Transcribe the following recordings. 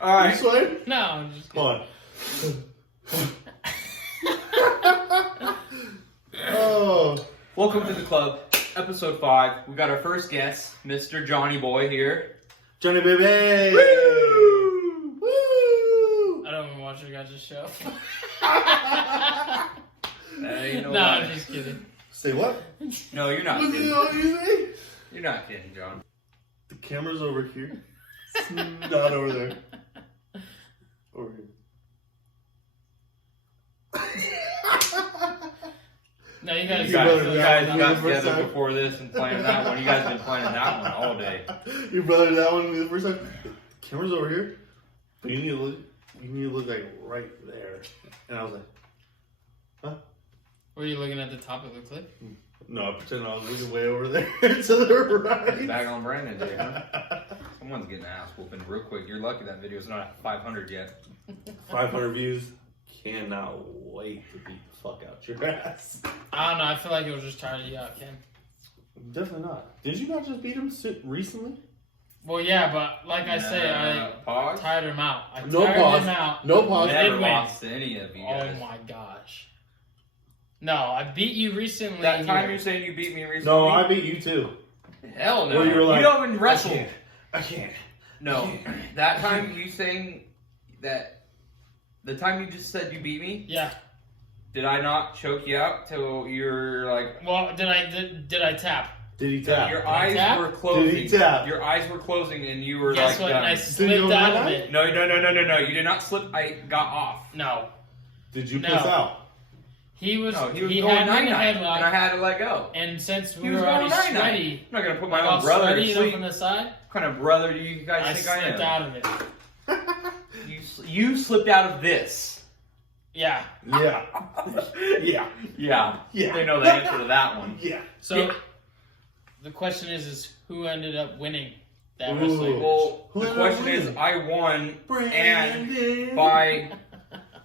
All right. You swear? No, I'm just kidding. Come on. Oh. Welcome to the club, episode 5. We got our first guest, Mr. Johnny Boy here. Johnny baby! Woo! Woo! I don't even watch your guys' show. You know No, what? I'm just kidding. Say what? No, you're not What's kidding. what you say? You're not kidding, John. The camera's over here. It's not over there. Over here. No, you guys. You guys, better you not guys do got the first together time. before this and planned that one. You guys been planning that one all day. Your brother that one the first time. The camera's over here, but you need to look. You need to look like right there. And I was like, huh? Were you looking at the top of the cliff? No, I pretended I was looking way over there to the right. Back on Brandon day, huh? Someone's getting an ass whooping real quick. You're lucky that video's not at 500 yet. 500 views. Cannot wait to beat the fuck out your ass. I don't know. I feel like it was just tired of you out, Ken. Definitely not. Did you not just beat him recently? Well, yeah, but like I say, I Pause. tired him out. I No tired pause. him out. No pause. Never Did win. lost to any of you Oh guys. my gosh. No, I beat you recently. That time here. you're saying you beat me recently? No, I beat you too. Hell no. Well, you were like, you don't even wrestle. I can't. No. That time you saying that the time you just said you beat me, Yeah. did I not choke you out till you're like Well, did I tap? Did he tap? your Did I eyes tap? were closing? Did he tap? Your eyes were closing and you were Guess like what? done. I you slipped know out of that? it. No. You did not slip. I got off. No. Did you No. piss out? He was. No, he was he going had me in a 9-9, headlock, and I had to let go. and since He we was were going already 9-9. sweaty, I'm not gonna put my like all own brother to sweaty sleep. from the side, What kind of brother do you guys I think I slipped am? out of it. You slipped out of this. Yeah. Yeah. Yeah. Yeah. Yeah. They know the answer to that one. Yeah. So Yeah. the question is who ended up winning that Ooh. wrestling? Well, Who the ended up question is, winning? I won, and Brandon.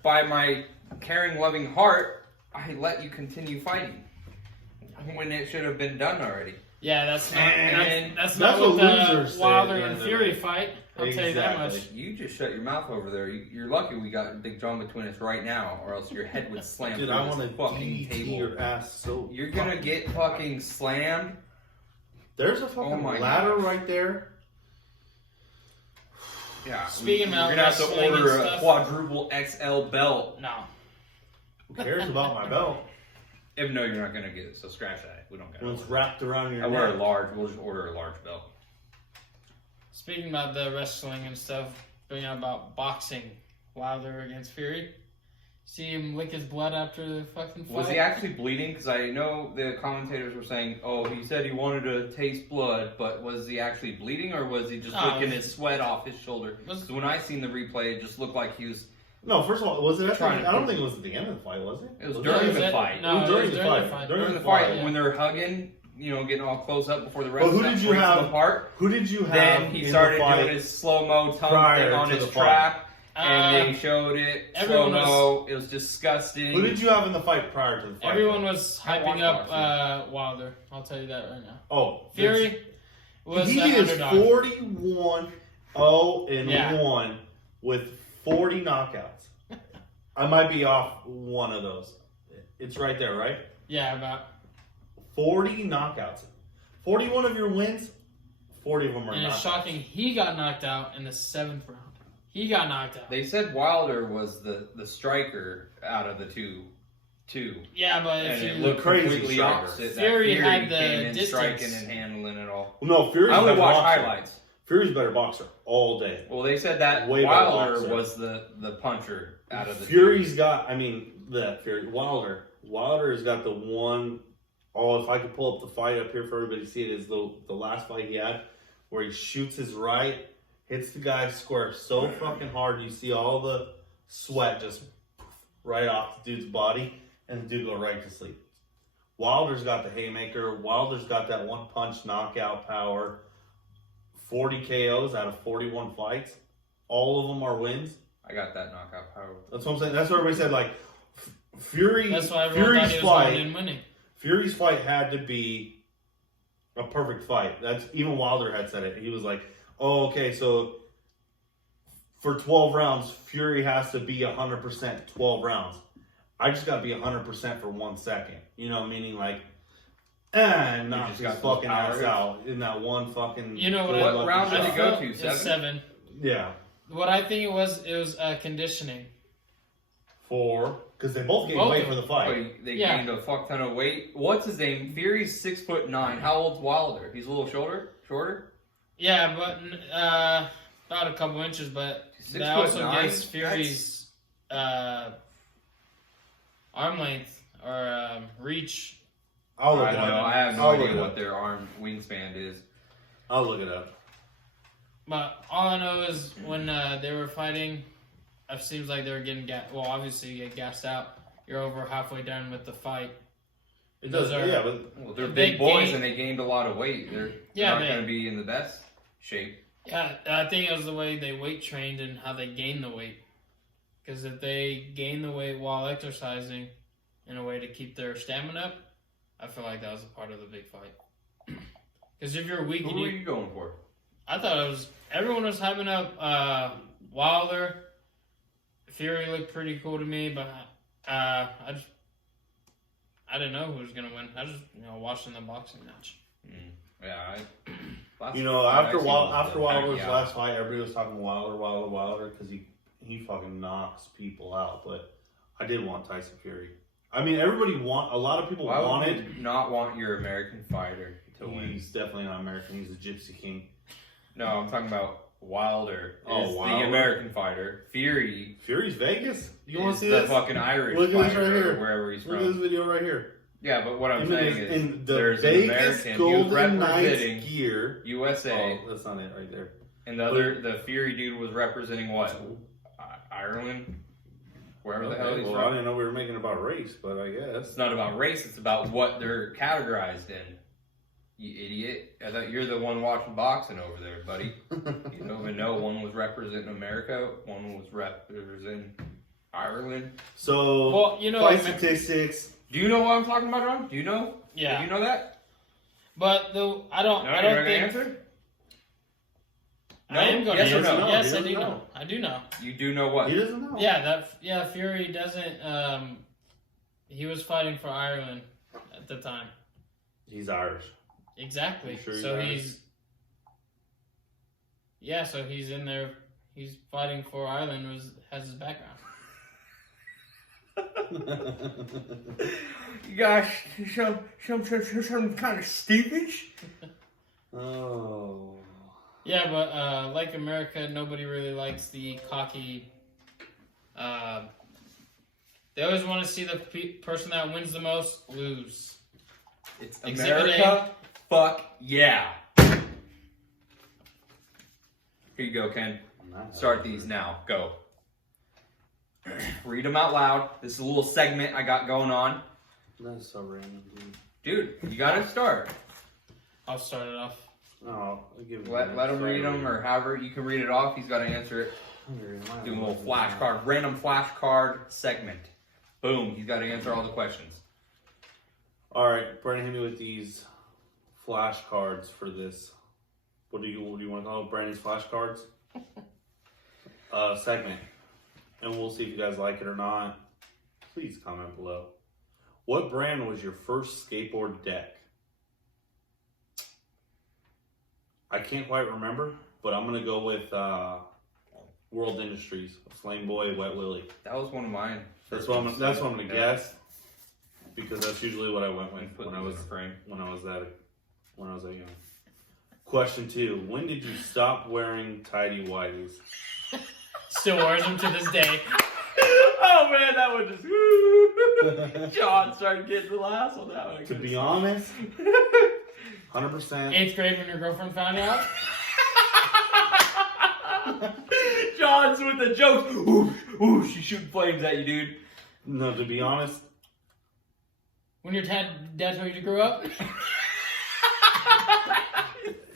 by my caring, loving heart, I let you continue fighting when it should have been done already. Yeah, that's not. And That's that's not what what losers the say Wilder at the and end of Fury it. fight. I'll tell you that much. Exactly. You just shut your mouth over there. You're lucky we got Big John between us right now, or else your head would slam Dude, through I this want to fucking DT table. your ass so. You're gonna fucking get bad. fucking slammed. There's a fucking Oh my ladder gosh. right there. Yeah. Speaking you're of gonna have to wrestling and order a stuff- quadruple XL belt. No. Who cares about my belt? Even though you're not gonna get it, so scratch that. We don't got When it's it. wrapped around your I wear a neck. large. We'll just order a large belt. Speaking about the wrestling and stuff, bringing up about boxing, Wilder against Fury. See him lick his blood after the fucking fight. Was he actually bleeding? Because I know the commentators were saying, "Oh, he said he wanted to taste blood," but was he actually bleeding, or was he just No, licking it was- his sweat off his shoulder? was- Because when I seen the replay, it just looked like he was. No, first of all, was it? At the, Trying to- I don't think it was at the end of the fight, was it? It was it? during was the it? fight. No, It was during the fight. fight. During the fight, yeah. when they're hugging, getting all close up before the rest But who of did them you breaks them have- apart. Who did you have? Then he in started the fight? doing his slow mo tongue prior thing on to his the fight? trap, and Uh, they showed it slow everyone mo. It was disgusting. Who did you have in the fight prior to the fight? Everyone was I hyping watched up Wilder. I'll tell you that right now. Oh, Fury was he the is underdog. 41-0-1 Yeah. with 40 knockouts. I might be off one of those. It's right there, right? Yeah, about. 40 knockouts. 41 of your wins, 40 of them are And it's knockouts. shocking, he got knocked out in the 7th round. He got knocked out. They said Wilder was the striker out of the two. Yeah, but And if it you looked Crazy completely striker. opposite. Fury that had the came in distance. striking and handling it all. No, Fury's I only better watch boxer. highlights. Fury's a better boxer all day. Well, they said that Way better Wilder boxer. was the puncher out of the Fury's got, Wilder. Wilder has got the one, if I could pull up the fight up here for everybody to see it, is the last fight he had, where he shoots his right, hits the guy square so fucking hard, you see all the sweat just right off the dude's body, and the dude go right to sleep. Wilder's got the haymaker. Wilder's got that one punch knockout power. 40 KOs out of 41 fights. All of them are wins. I got that knockout power. That's what I'm saying. That's what everybody said. Like, Fury. That's why everyone thought Fury's he was going fight. in winning. Fury's fight had to be a perfect fight. That's even Wilder had said it. He was like, Oh, okay, so for 12 rounds, Fury has to be 100% 12 rounds. I just got to be 100% for 1 second. You know, meaning like, knock just his got fucking those ass hours. out in that one fucking. You know what? What round did it go to? It was 7? 7. Yeah. What I think it was conditioning. 4. Because they both gained Both weight of for the them. fight. They Yeah. gained a fuck ton of weight. What's his name? Fury's 6'9". How old's Wilder? He's a little shorter. Yeah, but about a couple inches. But that 6'9"? also gives Fury's arm length or reach. I'll look I it don't know. up. I have no I'll look idea it what up. their arm wingspan is. I'll look it up. But all I know is when they were fighting, it seems like they were getting well, obviously you get gassed out. You're over halfway done with the fight. It Those does, are- yeah, but Well, they're They big boys gained- and they gained a lot of weight. They're Yeah, not they- going to be in the best shape. Yeah, I think it was the way they weight trained and how they gained the weight. Because if they gain the weight while exercising in a way to keep their stamina up, I feel like that was a part of the big fight. Because if you're weak, Who and are you going for? I thought it was everyone was hyping up Wilder. Fury looked pretty cool to me, but I didn't know who was gonna win. I just watching the boxing match. Yeah, after Wilder's last fight, everybody was talking Wilder because he fucking knocks people out. But I did want Tyson Fury. I mean, a lot of people Why would wanted. you not want your American fighter to win? He's definitely not American. He's a Gypsy King. No, I'm talking about Wilder. Oh, Is Wilder. the American fighter. Fury's Vegas. You want to see the this? fucking Irish Look at this fighter right here. or wherever he's Look at this from. video right here. Yeah, but what I'm In saying the- is in the there's Vegas an American. He was Golden Knights representing gear. USA, Oh, that's not it right there. and the Fury dude was representing what? Ireland? Wherever the hell Okay, he's well, I from. didn't know we were making about race, but I guess. It's not about race, it's about what they're categorized in. You idiot. I thought you're the one watching boxing over there, buddy. You don't even know one was representing America, one was representing Ireland. So, Well, fight statistics. Do you know what I'm talking about, Ron? Do you know? Yeah. Do you know that? But I don't No, you're not gonna think. answer? I am going Yes to or no? answer. Yes, He I doesn't do know. know. I do know. You do know what? He doesn't know. Yeah, Fury doesn't. He was fighting for Ireland at the time. He's Irish. Exactly. You sure So he's he's. Yeah, so he's in there. He's fighting for Ireland. Has his background. You guys, some kind of stupid. Oh. Yeah, but like America, nobody really likes the cocky. They always want to see the person that wins the most lose. It's Exhibit America. Fuck yeah. Here you go, Ken. Start these now. Go. Read them out loud. This is a little segment I got going on. That's so random, dude. Dude, you gotta start. I'll start it off. Oh, I'll give him Let him read them, or however you can read it off. He's gotta answer it. Do a little flashcard, random flashcard segment. Boom, he's gotta answer all the questions. Alright, Brandon, hit me with these flashcards for this. What do you want to call it? Brandon's flashcards? Segment. And we'll see if you guys like it or not. Please comment below. What brand was your first skateboard deck? I can't quite remember, but I'm gonna go with World Industries, Flame Boy, Wet Willie. That was one of mine. That's what I'm gonna guess, because that's usually what I went with Put when these I was in the frame. that young. Question 2: when did you stop wearing tidy whities? Still wears them to this day. Oh man, that one just. John started getting the last on that one. To be honest, 100%. 8th grade when your girlfriend found out. John's with the jokes. Ooh, ooh, she's shooting flames at you, dude. No, to be honest, When your dad told you to grow up.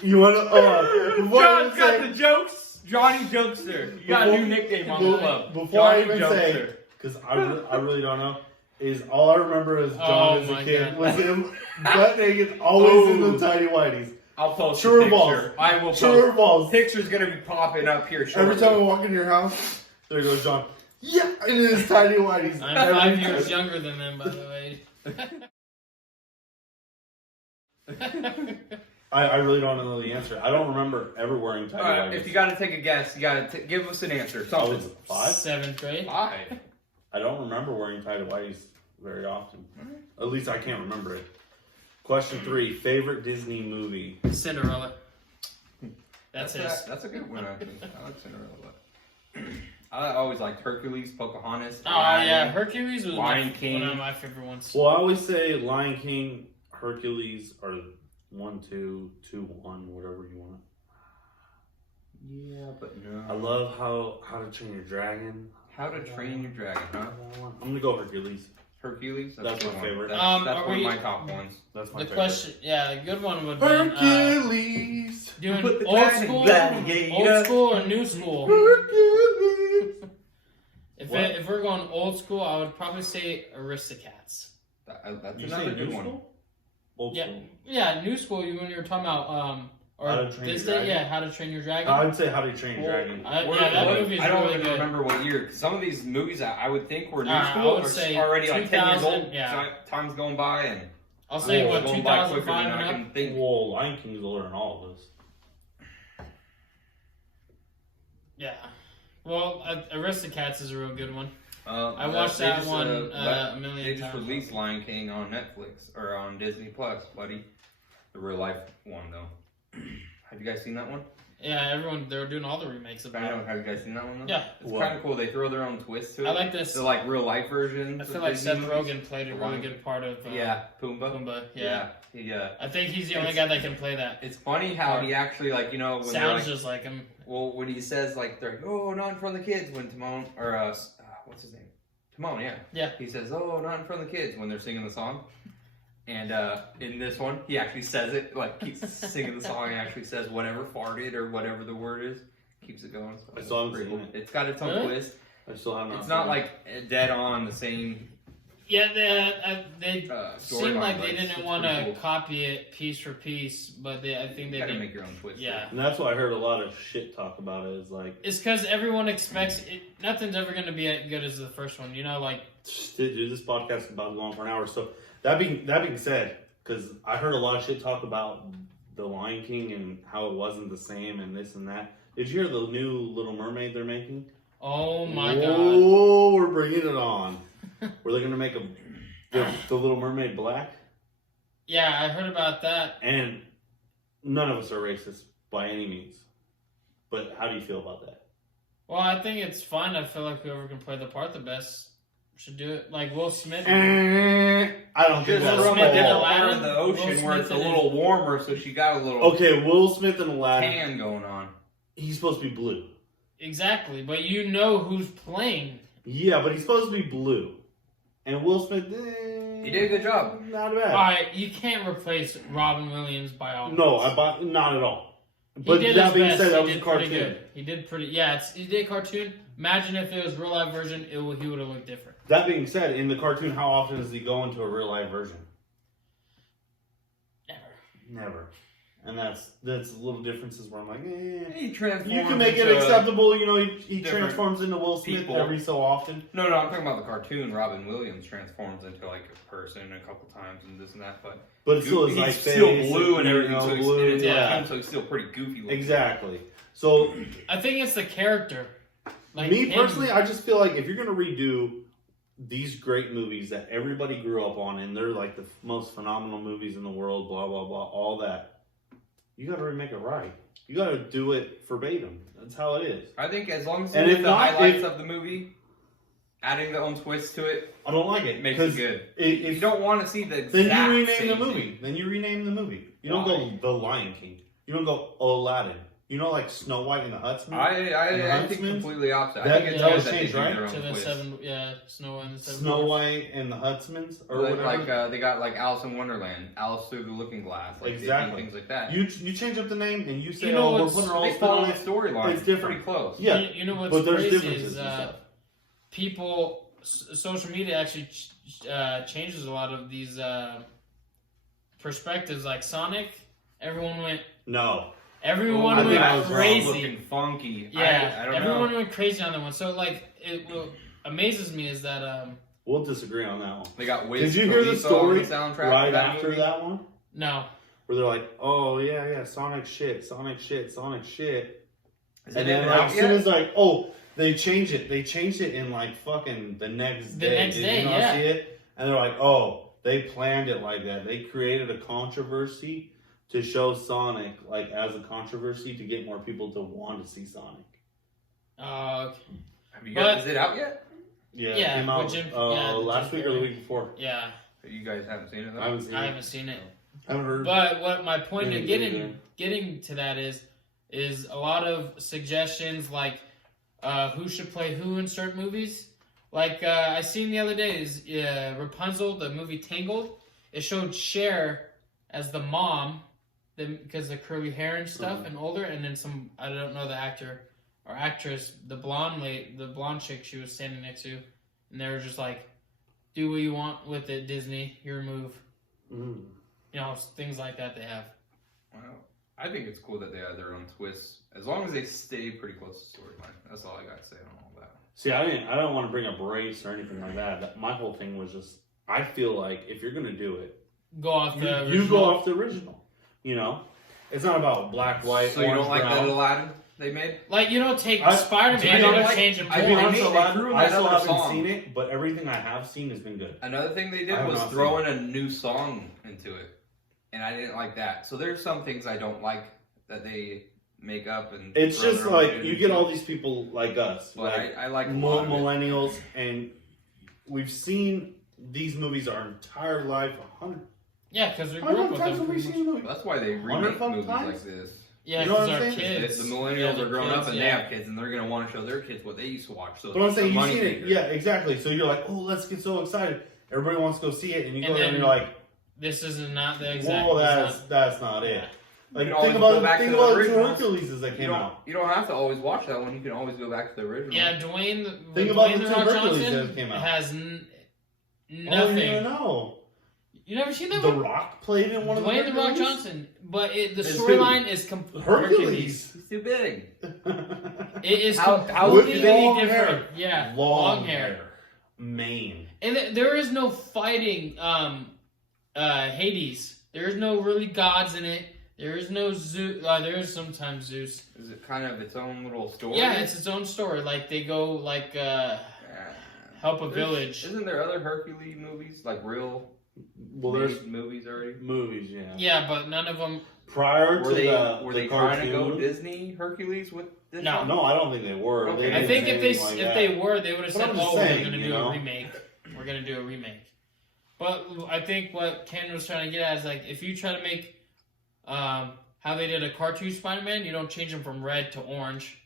you want to? John's got the jokes. Johnny Jokester. You got a new nickname on the club. Before I Johnny even say, Jokester. because I really don't know, is all I remember as John Oh as a my kid God. was him butt naked, always in the tidy whities. I'll post True a picture. balls. I will True post. balls. Picture's gonna be popping up here shortly. Every time I walk in your house, there goes John. Yeah, it is tiny whities. I'm 5 years younger than them, by the way. I really don't know the answer. I don't remember ever wearing tidy Alright, whities. if you gotta take a guess, you gotta give us an answer. I Something. was 5. 7th grade. 5. I don't remember wearing tidy whities very often. Alright. At least I can't remember it. Question 3: favorite Disney movie. Cinderella. That's his. That's a good one, actually. I like Cinderella. I always liked Hercules, Pocahontas. Oh yeah, Hercules was Lion King. one of my favorite ones. Well, I always say Lion King, Hercules are 1, 2, 2, 1, whatever you want. Yeah, but no. I love How to Train Your Dragon. How to Train Your Dragon, huh? I'm gonna go Hercules. Hercules? That's a good my one. favorite. That's Are one of we- my top ones. That's my The favorite. question, yeah, the good one would be Hercules. doing Put the old dragon school, gladiator. old school or new school. Hercules. If we're going old school, I would probably say Aristocats. That's You say another good new one. school? Old Yeah. school. Yeah, new school. When you were talking about or How to Train Your Disney, Dragon? yeah, How to Train Your Dragon. I would say How to Train Your Well, Dragon. Yeah, that movie is I don't really even good. remember what year. 'Cause some of these movies I would think were new I school would are say already like 10 years 2000, old. yeah. Time's going by and I'll say Whoa, what going by quicker 2005 than and I up. can think. Well, Lion King is older than all of us. Yeah. Well, Aristocats is a real good one. I They watched that just, one let- a million They just times. released Lion King on Netflix or on Disney Plus, buddy. The real life one though. Have you guys seen that one? Yeah, they were doing all the remakes I about know. it. Have you guys seen that one though? Yeah. It's What? kind of cool. They throw their own twist to it. I like this. They're like real life versions. I feel of like Disney Seth movies. Rogen played a really Lion- good part of Yeah, Pumbaa. Pumbaa. Yeah. I think he's the only guy that can play that. It's funny how he actually like when they're Sounds like, just like him. well when he says like they're like, oh not in front of the kids when Timon or what's his name, Timon, Yeah. he says oh not in front of the kids when they're singing the song, and in this one he actually says it like keeps singing the song and actually says whatever farted or whatever the word is, keeps it going. So I still haven't pretty seen cool. it. It's got its own Really? twist. I still have not. It's seen not it. like dead on the same Yeah, they storyline. seemed like but they it's didn't want to pretty cool. copy it piece for piece, but I think You they gotta did. make your own twist. Yeah. And that's why I heard a lot of shit talk about it. Is like, It's because everyone expects it. Nothing's ever going to be as good as the first one. You know, like dude, this podcast is about to go on for an hour. So that being said, because I heard a lot of shit talk about the Lion King and how it wasn't the same and this and that. Did you hear the new Little Mermaid they're making? oh my god. Oh, we're bringing it on. Were they gonna make the Little Mermaid black? Yeah, I heard about that. And none of us are racist by any means. But how do you feel about that? Well, I think it's fun. I feel like whoever can play the part the best should do it. Like Will Smith. I don't think Just that's from Smith a and different Aladdin? part of the ocean Will where it's a Smith and little warmer, so she got a little Okay, Will Smith and Aladdin. tan going on. He's supposed to be blue. Exactly, but you know who's playing. Yeah, but he's supposed to be blue. And Will Smith, He did a good job. Not All bad. right, you can't replace Robin Williams by all means. No, not at all. But he did that his being best. said, that He was a did pretty cartoon. good. He did pretty. Yeah, he did cartoon. Imagine if it was real life version, he would have looked different. That being said, in the cartoon, how often does he go into a real life version? Never. Never. And that's little differences where I'm like, He transforms. You can make it into acceptable, you know, he different transforms into Will Smith people. every so often. No, I'm talking about the cartoon. Robin Williams transforms into like a person a couple times and this and that, But it still is he's like still face blue and everything. you know, So he's, blue, and it's yeah. cartoon, so he's still pretty goofy looking. Exactly. So, I think it's the character. Like me him. personally, I just feel like if you're going to redo these great movies that everybody grew up on and they're like the most phenomenal movies in the world, blah, blah, blah, all that, you got to remake it right. You got to do it verbatim. That's how it is. I think as long as And you if get the not, highlights if- of the movie, adding their own twist to it, I don't like it. makes it 'cause good. If If you don't want to see the then exact you rename same the thing. movie. Then you rename the movie. You don't go Why? The Lion King. You don't go Aladdin. You know, like Snow White and the Huntsman. I think Huntsman? completely opposite. That- I think it's that good was that they changed, do right? their own to the twist. Snow White and the Seven. Snow Dwarfs. White and the Huntsmans, or Like, whatever. they got like Alice in Wonderland, Alice Through the Looking Glass, like Exactly. things like that. You change up the name and you say, You know "Oh, we're what's- putting our own They spin on follow the it." storyline. It's different. Pretty close. Yeah, You know what's but there's crazy differences is and stuff. people, social media actually changes a lot of these perspectives. Like Sonic, everyone went No. everyone I think I went was wrong. crazy. Looking funky. Yeah, I don't everyone know. went crazy on that one. So like, what amazes me is that We'll disagree on that one. They got Wiz Did you hear the Khalifa story on the soundtrack right of that after movie? that one? no, Where they're like, oh, yeah, Sonic shit. Is And it then even like, out as soon yet? as like, oh, they changed it. They changed it in like fucking the next The day. next Did day, you not yeah. see it? And they're like, oh, they planned it like that. They created a controversy to show Sonic like as a controversy to get more people to want to see Sonic. okay. Have you guys, But- is it out yet? Yeah, Yeah, it came out with Jim- yeah, last Jim week or the Carrey. week before. Yeah, You guys haven't seen it though? I haven't seen I it. haven't seen it. I haven't heard. But what my point Yeah, of yeah. getting to that is a lot of suggestions like who should play who in certain movies. Like I seen the other day is Rapunzel, the movie Tangled. It showed Cher as the mom, because of curly hair and stuff, and older, and then some I don't know the actor or actress, the blonde chick she was standing next to, and they were just like, "Do what you want with it, Disney. Your move." Mm. You know, things like that they have. Well, I think it's cool that they have their own twists, as long as they stay pretty close to storyline. That's all I got to say on all that. See, I don't want to bring up race or anything like that. My whole thing was just, I feel like if you're gonna do it, Go off the you original. go off the original. You know, it's not about black, white, So you orange, don't like brown. that Aladdin they made? Like, you don't take To be Spider-Man honest, and change him. I To mean, be they honest, made- Aladdin, threw in I that still other haven't song. seen it, but everything I have seen has been good. Another thing they I did have was not throw in seen a new song into it, and I didn't like that. So there's some things I don't like that they make up and. It's throw just their own like shit you into get it. all these people like us, But like I like a lot of it. millennials, and we've seen these movies our entire life 100. Yeah, because we How grew up many with times them. have we pretty seen much. movies? That's why they Hundred remake fucking movies times? like this. Yeah, You know what because I'm our saying? kids. The Yeah, millennials the are growing kids, up and they yeah. have kids, and they're gonna want to show their kids what they used to watch. So But I'm it's saying a you've money seen it, maker. yeah, exactly. So you're like, oh, let's get so excited. Everybody wants to go see it, and you And go there and then you're like, This is not the exact. whoa, it's that's not it. Yeah. Like You can always think go about back to think the about the two originals. Herculeses that You came out. don't have to always watch that one. You can always go back to the original. Yeah, Dwayne. Think Dwayne about the the two Rock Hercules Johnson that came out. has Oh, nothing. you know, You never seen that The one? Rock played in one of the Dwayne the Rock Hercules? Johnson, but the It's storyline is Hercules. He's too big. It is How completely long different. hair. Yeah, Long hair, mane. And there is no fighting Hades. There is no really gods in it. There is no Zeus. There is sometimes Zeus. Is it kind of its own little story? Yeah, it's its own story. Like they go help a There's- village. Isn't there other Hercules movies, like real Well, there's made movies already? movies, yeah. Yeah, but none of them. Prior Were to they the trying to go cartoon. Disney Hercules with this No. one? No, I don't think they were. Okay. They I didn't think say if they anything like if that. they were, they would have But said, I'm just "Oh, saying, we're gonna you do know? a remake. We're gonna do a remake." But I think what Ken was trying to get at is like if you try to make how they did a cartoon Spider-Man, you don't change him from red to orange.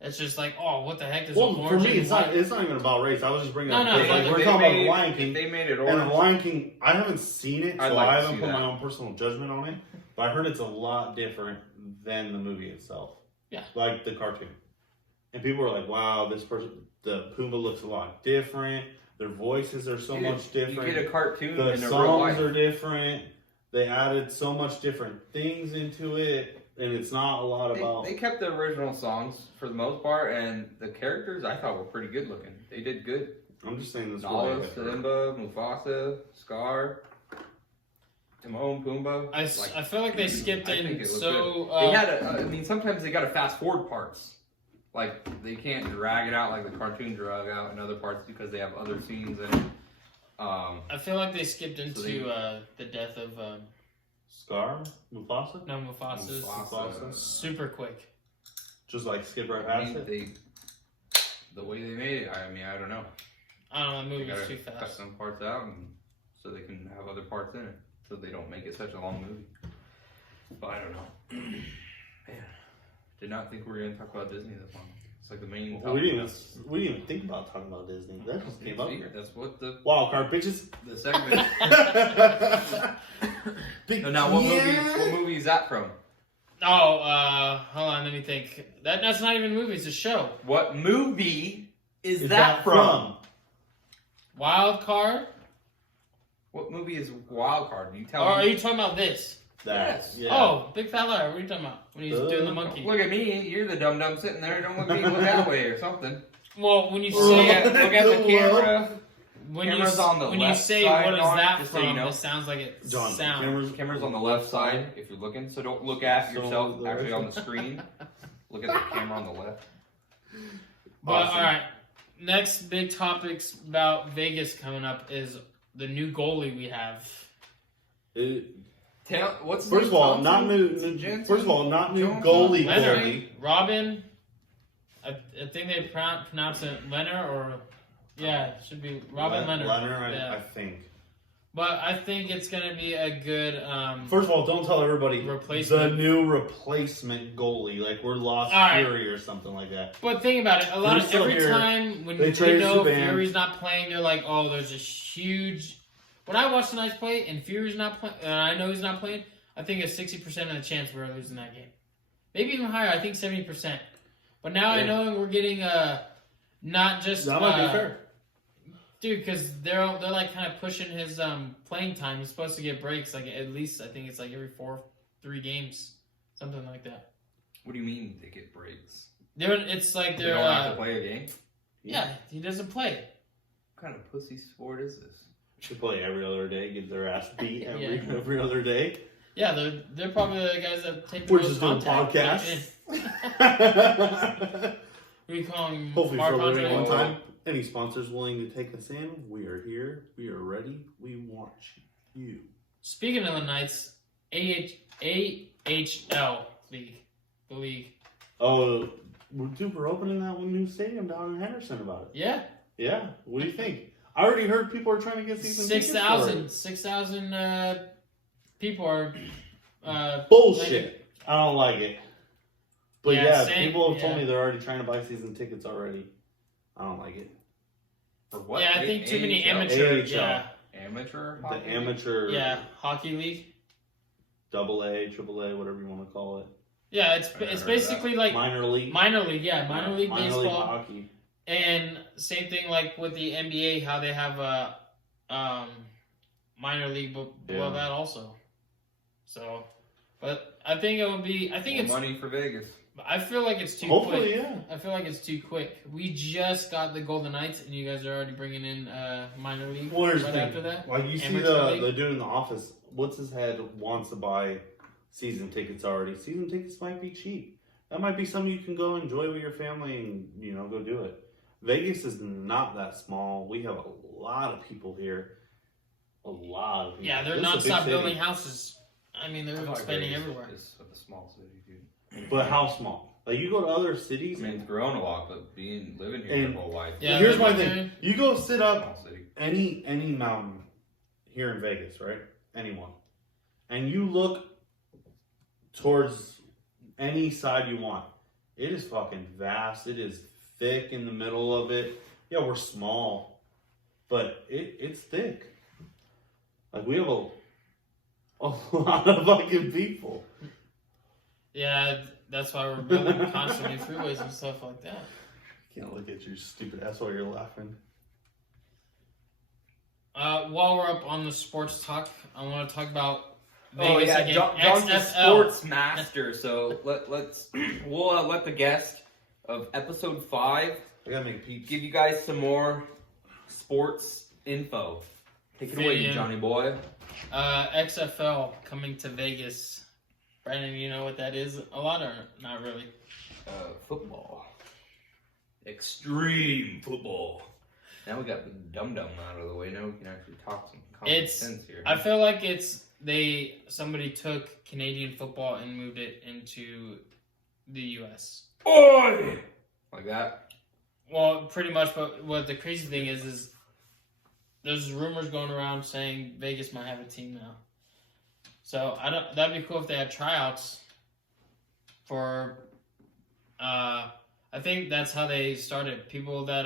It's just like, oh, what the heck? There's Well, an for orange me, and it's white. not even about race. I was just bringing No, up no, because, yeah, like, if we're If talking they about made- Lion If King. they made it And the orange, Lion King, I haven't seen it, I'd so like I to haven't see put that. my own personal judgment on it. But I heard it's a lot different than the movie itself. Yeah. Like the cartoon. And people were like, wow, the Pumbaa looks a lot different. Their voices are so you much different. You get a cartoon The in a real songs life. are different. They added so much different things into it. And it's not a lot about. They kept the original songs for the most part, and the characters I thought were pretty good looking. They did good. I'm just saying this Nala, way. Simba, Mufasa, Scar, Timon, Pumbaa. I feel like they skipped I think in it looked so. good. They had I mean, sometimes they got to fast forward parts. Like they can't drag it out like the cartoon drag out in other parts because they have other scenes in it. I feel like they skipped into So the death of Scar? Mufasa? no Mufasa's Mufasa. super quick. Just like skip right I past mean, it? the way they made it. I mean, I don't know. I don't know, the They movie was gotta too cut fast. some parts out, and so they can have other parts in it, so they don't make it such a long movie. But I don't know. Man, did not think we were gonna talk about Disney this long. It's like the main. We didn't even think about talking about Disney. That just came up. That's what the Wild card bitches. segment. Big No, now what movie is that from? Oh, hold on, let me think. That's not even a movie; it's a show. What movie is Is that from? Wild Card. What movie is Wild Card? You tell Or are me. you talking about this? Yes. Yeah. Oh, big fat liar. What are you talking about? When he's doing the monkey. Look at me. You're the dum dum sitting there. Don't look at me. Look that way or something. Well, when you Look say at the camera. when camera's on the when left you say side, what is John, that just from, so you know. it sounds like it John, sounds. Camera's on the left side if you're looking. So don't look at So yourself the actually right on the screen. Look at the camera on the left. But Awesome. all right, next big topics about Vegas coming up is the new goalie we have. What's First of all, not new. Jensen? First of all, not new Johnson? goalie. Leonard, Goalie. Robin. I think they pronounce it Leonard or it should be Robin Leonard. Leonard, Yeah. I think. But I think it's gonna be a good. First of all, don't tell everybody Replacement. the new replacement goalie. Like we're Lost All right. Fury or something like that. But think about it. They're still Every here. time when They you traded know Subban. Fury's not playing, they're like, "Oh, there's a huge." When I watch the Knights play and Fury's not playing, and I know he's not playing, I think a 60% of the chance we're losing that game. Maybe even higher. I think 70%. But now I Yeah. know we're getting not just That might be fair. dude, because they're like kind of pushing his playing time. He's supposed to get breaks like at least I think it's like every 3 games, something like that. What do you mean they get breaks? It's like They they're don't have to play a game? yeah, he doesn't play. What kind of pussy sport is this? Should play every other day, get their ass beat Yeah. every other day. Yeah, they're probably the guys that take the We're most just doing contact. podcasts. We call him Hopefully Mark for a Andre. very long time. Any sponsors willing to take us in? We are here. We are ready. We want you. Speaking of the Knights, AHL league, the league. Oh, dude, we're opening that one new stadium down in Henderson about it. Yeah, Yeah. What do you think? I already heard people are trying to get season tickets for it. 6,000 people are. Bullshit. I don't like it. But Yeah, yeah, same, people have told yeah. me they're already trying to buy season tickets already. I don't like it. For what? Yeah, I think too many AHL? amateur. AHL. Yeah, Amateur? The hockey? amateur, yeah, hockey league. AA, AAA, whatever you want to call it. Yeah, it's I never heard of basically like Minor league. minor league. Yeah, minor league Minor baseball. league hockey. And same thing like with the NBA, how they have a minor league below Yeah. that also. So, but I think it would be. I think More it's. money for Vegas. I feel like it's too Hopefully, quick. yeah. I feel like it's too quick. We just got the Golden Knights, and you guys are already bringing in minor league Well, here's right the after thing. that. Like you see Amateur league. the dude in the office, what's his head wants to buy season tickets already. Season tickets might be cheap. That might be something you can go enjoy with your family and go do it. Vegas is not that small. We have a lot of people here. A lot of people. Yeah, they're This is a big nonstop city. building houses. I mean, I they're feel like expanding Vegas everywhere. is a small city, dude. But how small? Like you go to other I cities. mean, it's grown a lot, but living here And- your whole life. Yeah, Here's my they're- thing. You go sit up Small city. any mountain here in Vegas, right? Anyone. And you look towards any side you want. It is fucking vast. It is thick in the middle of it. Yeah, we're small, but it's thick. Like we have a lot of fucking people. Yeah, that's why we're building constantly freeways and stuff like that. Can't look at your stupid ass while you're laughing. While we're up on the sports talk, I want to talk about Oh Vegas yeah, again. John's the XFL. sports master. So we'll let the guest of episode 5 I gotta make peeps. give you guys some more sports info. Take it away, Yeah. Johnny boy. XFL coming to Vegas. Brandon, you know what that is? A lot or not really? Football. Extreme football. Now we got the dum-dum out of the way. Now we can actually talk some common sense here. I feel like somebody took Canadian football and moved it into the U.S. Oi! Like that? Well, pretty much. But what the crazy thing is there's rumors going around saying Vegas might have a team now. So that'd be cool if they had tryouts for. I think that's how they started. People that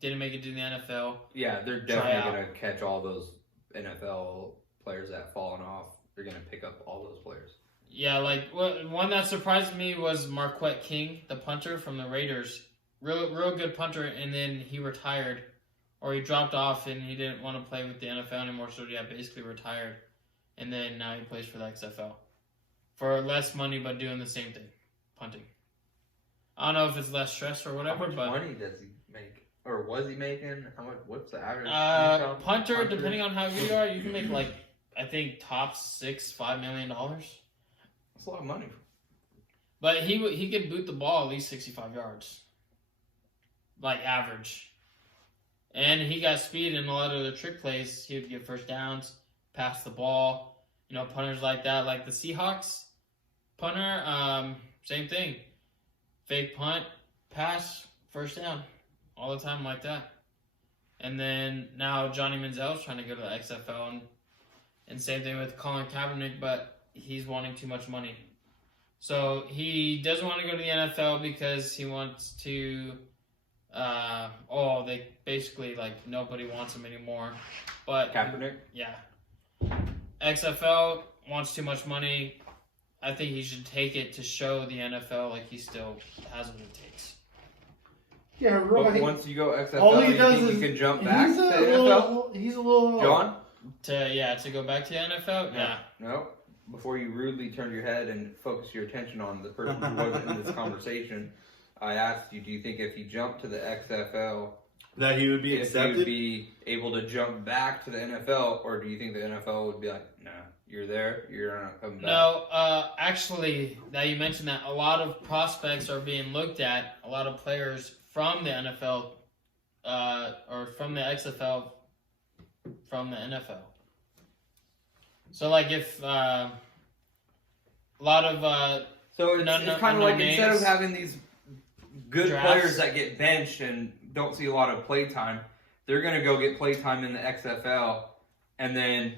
didn't make it to the NFL. Yeah, they're Try definitely out. going to catch all those NFL players that have fallen off. They're going to pick up all those players. Yeah, like one that surprised me was Marquette King, the punter from the Raiders. Real good punter, and then he retired, or he dropped off, and he didn't want to play with the NFL anymore, so yeah, basically retired, and then now he plays for the XFL. for less money but doing the same thing, punting. I don't know if it's less stress or How whatever, much but money does he make, or was he making? How much? What's the average? punter, depending on how good you are, you can make like I think top $5 million. That's a lot of money. But he could boot the ball at least 65 yards, like average. And he got speed in a lot of the trick plays. He would get first downs, pass the ball. You know, punters like that, like the Seahawks punter, same thing. Fake punt, pass, first down, all the time like that. And then now Johnny Manziel's trying to go to the XFL, and same thing with Colin Kaepernick, but he's wanting too much money. So he doesn't want to go to the NFL because he wants to. They basically like nobody wants him anymore. But Kaepernick. yeah, XFL wants too much money. I think he should take it to show the NFL like he still has what it takes. Yeah, But right. once you go XFL, All he you does think is you can jump back he's to a the NFL? little. He's a little. John? To go back to the NFL. Yeah. No. Before you rudely turned your head and focused your attention on the person who wasn't in this conversation, I asked you, do you think if he jumped to the XFL, That he would be if he accepted. would be able to jump back to the NFL, or do you think the NFL would be like, nah, you're there, you're not coming back? No, actually, now you mentioned that, a lot of prospects are being looked at, a lot of players from the NFL, or from the XFL, from the NFL. So, like, if a lot of So it's, No, it's kind of no like instead of names. having these good Drafts. players that get benched and don't see a lot of play time, they're going to go get play time in the XFL, and then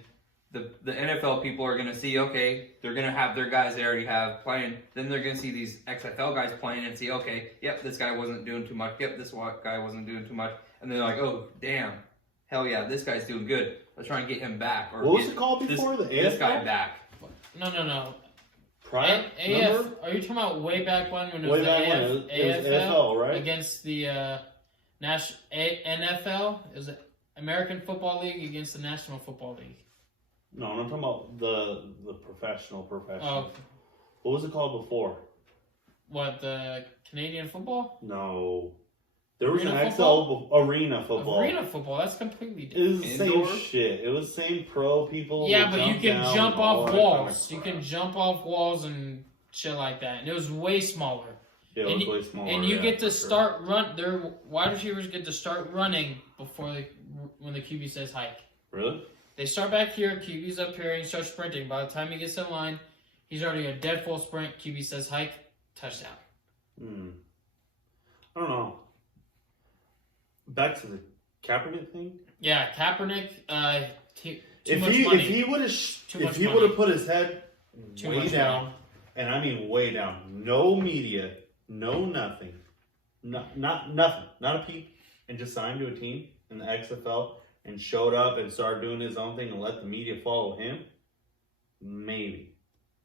the NFL people are going to see, okay, they're going to have their guys they already have playing. Then they're going to see these XFL guys playing and see, okay, yep, this guy wasn't doing too much. Yep, this guy wasn't doing too much. And they're like, oh, damn, hell yeah, this guy's doing good. Let's try and get him back. Or What was get it called this, before? The this AFL? guy back. no. Prior? AF, are you talking about way back when it was Way the back when AF, it was AFL, right? against the NFL? It was American Football League against the National Football League. No, I'm talking about the professional. Oh, What was it called before? what, the Canadian football? No. There was Arena an football? arena football. Arena football, that's completely It different. was the Indoor? same shit. It was the same pro people. Yeah, would but you can down jump and all off that kind of walls. You crap. can jump off walls and shit like that. And it was way smaller. Yeah, it and was way smaller. And you yeah, get to for sure. start run. Their wide receivers get to start running before when the QB says hike. Really? They start back here. QB's up here and he starts sprinting. By the time he gets in line, he's already a dead full sprint. QB says hike, touchdown. I don't know. Back to the Kaepernick thing. Yeah, Kaepernick. Too If much he money. if he would Too much have money. put his head Too way much down, money. and I mean way down, no media, no nothing, not nothing, not a peep, and just signed to a team in the XFL and showed up and started doing his own thing and let the media follow him, maybe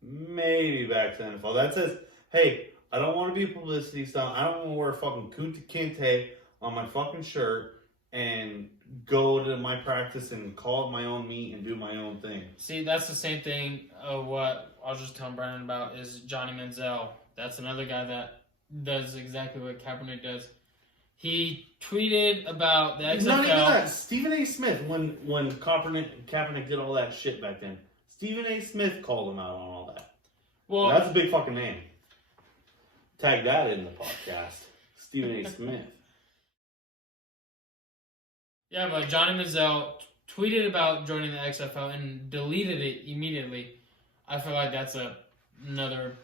back to the NFL. That says, hey, I don't want to be a publicity stunt. I don't want to wear a fucking Kunta Kinte on my fucking shirt and go to my practice and call it my own meat and do my own thing. See, that's the same thing of what I was just telling Brandon about is Johnny Manziel. That's another guy that does exactly what Kaepernick does. He tweeted about the XFL. Not even that. Stephen A. Smith, when Kaepernick did all that shit back then, Stephen A. Smith called him out on all that. Well, That's a big fucking name. Tag that in the podcast. Stephen A. Smith. yeah, but Johnny Manziel tweeted about joining the XFL and deleted it immediately. I feel like that's another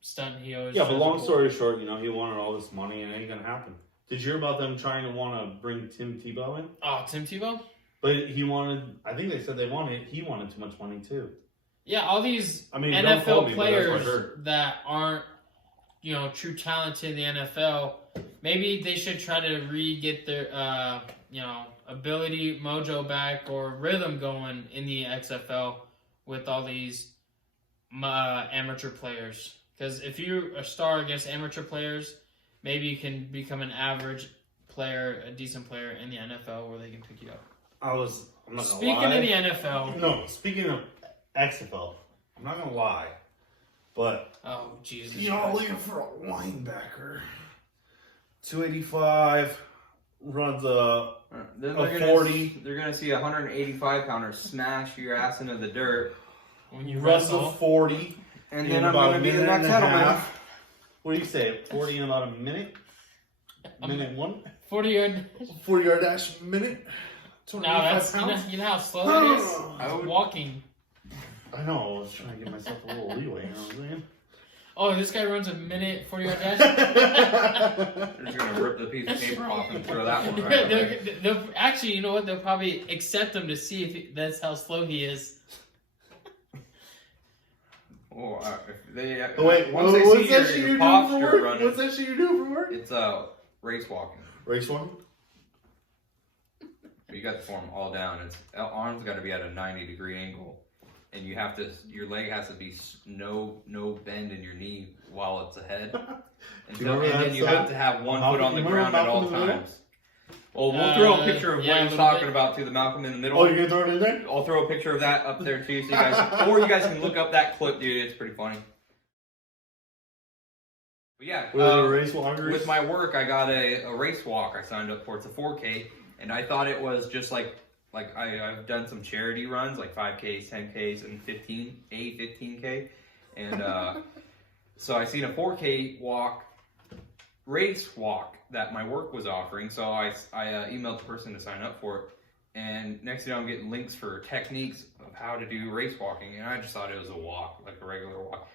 stunt he always. Yeah, but tries to long pull. story short, he wanted all this money and it ain't gonna happen. Did you hear about them trying to want to bring Tim Tebow in? Oh, Tim Tebow? But he said he wanted too much money too. Yeah, all these I mean, don't quote NFL me, but that's what I players heard. that aren't, true talent in the NFL, maybe they should try to get their, ability, mojo back or rhythm going in the XFL with all these amateur players. Because if you're a star against amateur players, maybe you can become an average player, a decent player in the NFL where they can pick you up. I'm not gonna Speaking lie. of the NFL, No, speaking of XFL, I'm not gonna lie, but Oh Jesus! y'all Christ. looking for a linebacker. 285 runs a They're A gonna 40. They're gonna see a 185 pounder smash your ass into the dirt, When you runs a wrestle, 40. and in then I'm about gonna a be in minute that and a kettlebell. half. What do you say? 40 in about a minute? Minute one? 40-yard. 40-yard dash minute? No, 25 that's pounds? you know how slow that is. I would- Walking. I know, I was trying to give myself a little leeway, you know what I'm saying? Oh, this guy runs a minute 40-yard dash. They're just gonna rip the piece of paper off and throw that one right away. They'll, actually, you know what? They'll probably accept him to see if that's how slow he is. Oh, if they, Wait, once they what's see that shit your you're doing for posture work? running, What's that shit you're doing for work? it's race walking. Race walking? You got the form all down. It's arms got to be at a 90-degree angle, and you have to. Your leg has to be no bend in your knee while it's ahead. And, Do you remember and that then you song? have to have one Malcolm- foot on the you remember ground at all Malcolm in the Middle? times. Well, we'll throw a picture of yeah, what a he's little talking bit. about to the Malcolm in the Middle. Oh, you're gonna throw it in there? I'll throw a picture of that up there too, so you guys, or you guys can look up that clip, dude. It's pretty funny. But yeah, With a race walker? with my work, I got a race walk I signed up for. It's a 4K, and I thought it was just like I've done some charity runs, like 5Ks, 10Ks, and 15K, and so I seen a 4K race walk that my work was offering. So I emailed the person to sign up for it, and next thing I'm getting links for techniques of how to do race walking, and I just thought it was a walk, like a regular walk.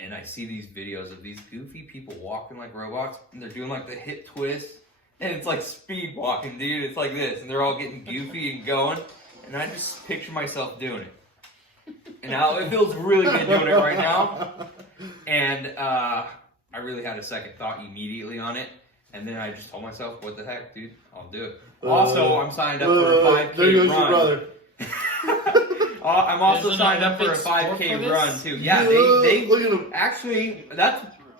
And I see these videos of these goofy people walking like robots, and they're doing like the hip twist, and it's like speed walking, dude. It's like this, and they're all getting goofy and going, and I just picture myself doing it. And now it feels really good doing it right now. And I really had a second thought immediately on it, and then I just told myself, "What the heck, dude? I'll do it." Also, I'm signed up for a 5K there goes run. your brother. I'm also There's an signed up for a Olympic sport 5K for this? run too. Yeah, they Look at him. actually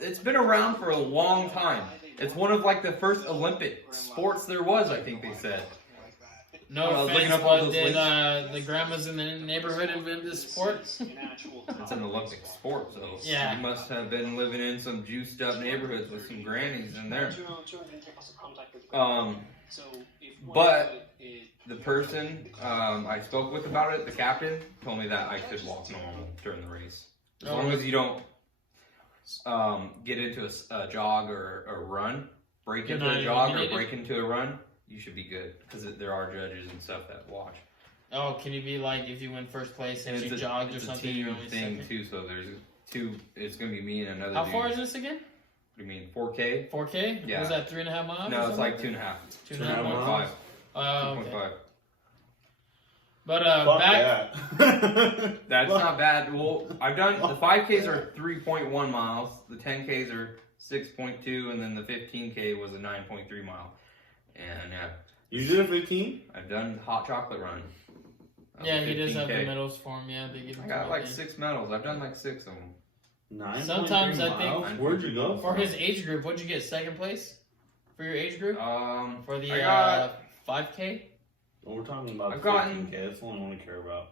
it's been around for a long time. It's one of like the first Olympic sports there was, I think they said. No I was looking offense, up all but those did links. the grandmas in the neighborhood invent this sport? It's an Olympic sport, so Yeah. you must have been living in some juiced up neighborhoods with some grannies in there. But the person I spoke with about it, the captain, told me that I could walk normal during the race. As long as you don't get into a jog or a run, break You're into not a jog or eliminated? break into a run, you should be good. Because there are judges and stuff that watch. Oh, can you be like if you win first place and And you jogged or it's a something? team You're only thing second? too, so there's two, it's going to be me and another How dude. far is this again? What do you mean, 4K? 4K? Yeah. Was that 3.5 miles? or No, it's something? like 2.5. 2.5 miles. miles. 2.5. Oh, okay. 2.5. But Fuck back. that. That's not bad. Well, I've done the 5Ks are 3.1 miles, the 10Ks are 6.2, and then the 15K was a 9.3 mile. And yeah, You did a 15? I've done hot chocolate run. Yeah, he does have the 15K. medals for him. Yeah, they give him I got some like medals. 6 medals. I've done like 6 of them. 9.3 Sometimes I think- miles? Where'd you go? For his age group, what'd you get? Second place? For your age group? For the I got 5K? Well, we're talking about I've 15K. That's the only one I care about.